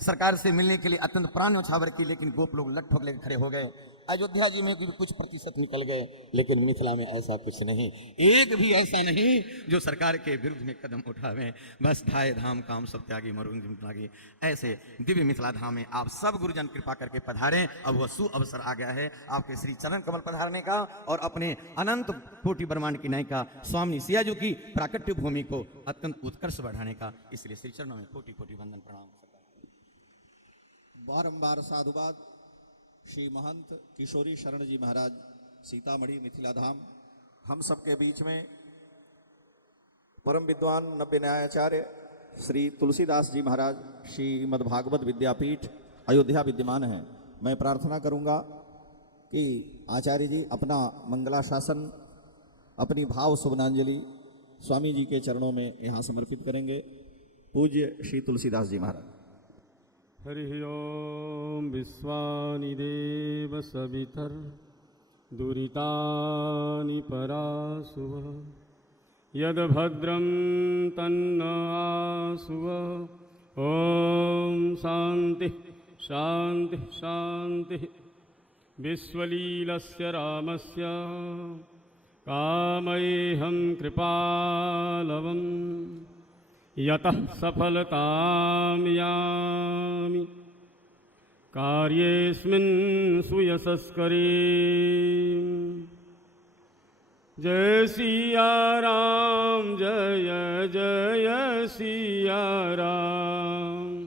सरकार से मिलने के लिए अत्यंत प्राण न्यौछावर की, लेकिन गोप लोग लट ठोक लेकर खड़े हो गए। अयोध्या जी में भी कुछ प्रतिशत निकल गए, लेकिन मिथिला में ऐसा कुछ नहीं, एक भी ऐसा नहीं जो सरकार के विरुद्ध में कदम उठावे। बस धाय धाम काम सब त्यागी मरुंग त्यागी, ऐसे दिव्य मिथिला धाम में आप सब गुरुजन कृपा करके पधारें। अब वह सु अवसर आ गया है आपके श्री चरण कमल पधारने का और अपने अनंत कोटि ब्रह्मांड की नायिका स्वामी सियाजू की प्राकट्य भूमि को अत्यंत उत्कर्ष बढ़ाने का। इसलिए श्री चरणों में कोटि कोटि वंदन प्रणाम। बारंबार साधुवाद श्री महंत किशोरी शरण जी महाराज सीतामढ़ी मिथिला धाम। हम सबके बीच में परम विद्वान नव्य न्यायाचार्य श्री तुलसीदास जी महाराज श्रीमद् भागवत विद्यापीठ अयोध्या विद्यमान हैं। मैं प्रार्थना करूंगा कि आचार्य जी अपना मंगलाशासन अपनी भाव सुमनांजलि स्वामी जी के चरणों में यहाँ समर्पित करेंगे। पूज्य श्री तुलसीदास जी महाराज। हरि ओम विश्वानि देव सवितर दुरितानि परासुव यद भद्रं तन्न आसुव। ओम शांति शांति शांति। विश्वलीलस्य रामस्य कामयेऽहं कृपालवम् यतः सफलतां यामि कार्येऽस्मिन् सुयशस्करी। जय सिया राम जय जय सिया राम।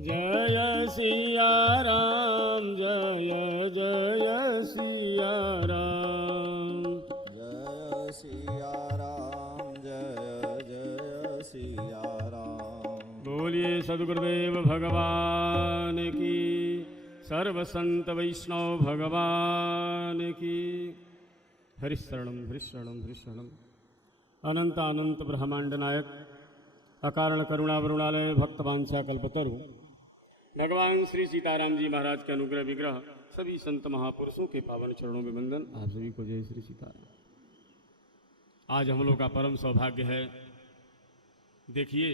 जय सिया राम जय जय सिया राम। जय सिया राम जय जय सिया राम। बोलिए सद्गुरुदेव भगवान की, सर्व संत वैष्णव भगवान की। हरिशरणम हरिशरणम हरिशरणम। अनंत अनंत ब्रह्मांड नायक अकारण करुणा वरुणालय भक्तवांछा कल्पतरु भगवान श्री सीताराम जी महाराज के अनुग्रह विग्रह सभी संत महापुरुषों के पावन चरणों में वंदन। आप सभी को जय श्री सीताराम। आज हम लोग का परम सौभाग्य है, देखिए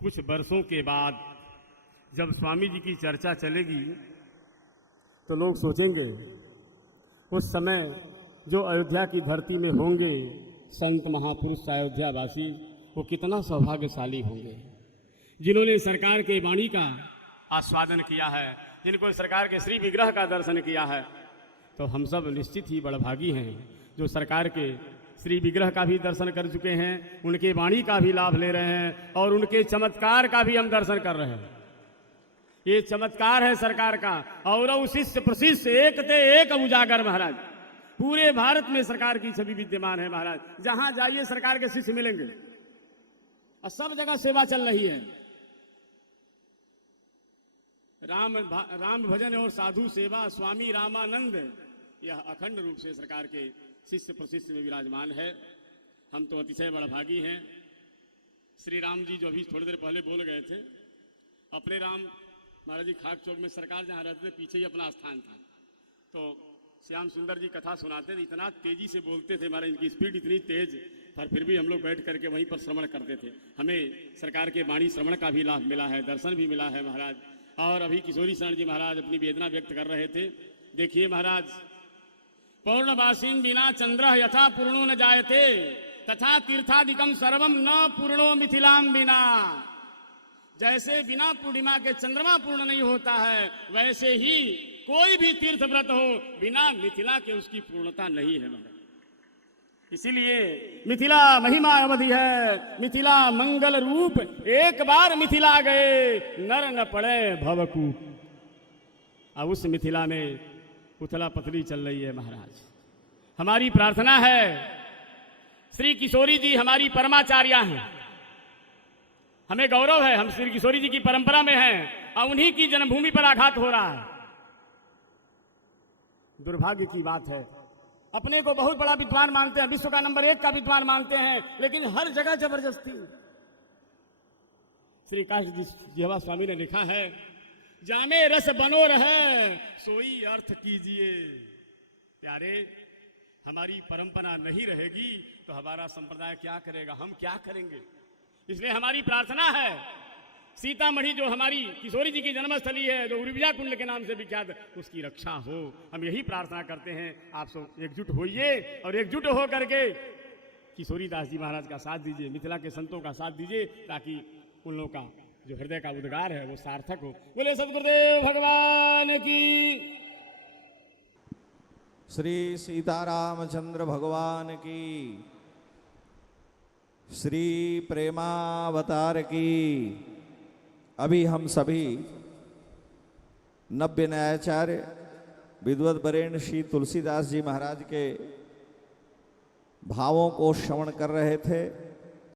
कुछ वर्षों के बाद जब स्वामी जी की चर्चा चलेगी तो लोग सोचेंगे उस समय जो अयोध्या की धरती में होंगे संत महापुरुष अयोध्यावासी, वो कितना सौभाग्यशाली होंगे जिन्होंने सरकार के वाणी का आस्वादन किया है, जिनको सरकार के श्री विग्रह का दर्शन किया है। तो हम सब निश्चित ही बड़भागी हैं जो सरकार के श्री विग्रह का भी दर्शन कर चुके हैं, उनके वाणी का भी लाभ ले रहे हैं और उनके चमत्कार का भी हम दर्शन कर रहे हैं। ये चमत्कार है सरकार का। और शिष्य प्रशिष्य एक ते एक उजागर महाराज, पूरे भारत में सरकार की छवि विद्यमान है महाराज। जहां जाइए सरकार के शिष्य मिलेंगे और सब जगह सेवा चल रही है। राम भजन और साधु सेवा स्वामी रामानंद, यह अखंड रूप से सरकार के शिष्य प्रशिष्य में विराजमान है। हम तो अतिशय बड़भागी हैं। श्री राम जी जो अभी थोड़ी देर पहले बोल गए थे, अपने राम महाराज जी खाक चौक में सरकार जहाँ रहते थे पीछे ही अपना स्थान था। तो श्याम सुंदर जी कथा सुनाते थे, इतना तेजी से बोलते थे महाराज, इनकी स्पीड इतनी तेज, पर फिर भी हम लोग बैठ करके वहीं पर श्रवण करते थे। हमें सरकार के वाणी श्रवण का भी लाभ मिला है, दर्शन भी मिला है महाराज। और अभी किशोरी शरण जी महाराज अपनी वेदना व्यक्त कर रहे थे। देखिए महाराज, पौर्णवासीन बिना चंद्र यथा पूर्णो न जायते तथा तीर्थादिकम सर्वम न पूर्णो मिथिलाम बिना। जैसे बिना पूर्णिमा के चंद्रमा पूर्ण नहीं होता है, वैसे ही कोई भी तीर्थ व्रत हो बिना मिथिला के उसकी पूर्णता नहीं है। इसीलिए मिथिला महिमा अवधि है, मिथिला मंगल रूप, एक बार मिथिला गए नर न पड़े भवकूप। अब उस मिथिला में उथला पथली चल रही है महाराज। हमारी प्रार्थना है, श्री किशोरी जी हमारी परमाचार्या हैं, हमें गौरव है, हम श्री किशोरी जी की परंपरा में हैं और उन्हीं की जन्मभूमि पर आघात हो रहा है। दुर्भाग्य की बात है, अपने को बहुत बड़ा विद्वान मानते हैं, विश्व का नंबर 1 का विद्वान मानते हैं, लेकिन हर जगह जबरदस्ती। श्री काशी जीवा स्वामी ने लिखा है, जाने रस बनो रहे सोई अर्थ कीजिए। प्यारे, हमारी परंपरा नहीं रहेगी तो हमारा संप्रदाय क्या करेगा, हम क्या करेंगे। इसलिए हमारी प्रार्थना है, सीतामढ़ी जो हमारी किशोरी जी की जन्मस्थली है, जो उर्विजा कुंड के नाम से विख्यात, उसकी रक्षा हो। हम यही प्रार्थना करते हैं। आप सब एकजुट होइए और एकजुट हो करके किशोरी दास जी महाराज का साथ दीजिए, मिथिला के संतों का साथ दीजिए, ताकि उन लोगों का जो हृदय का उद्गार है वो सार्थक हो। बोले सद्गुरुदेव भगवान की। श्री सीतारामचंद्र भगवान की, श्री प्रेमावतार की। अभी हम सभी नव्य न्यायाचार्य विद्वत वरेण्य श्री तुलसीदास जी महाराज के भावों को श्रवण कर रहे थे।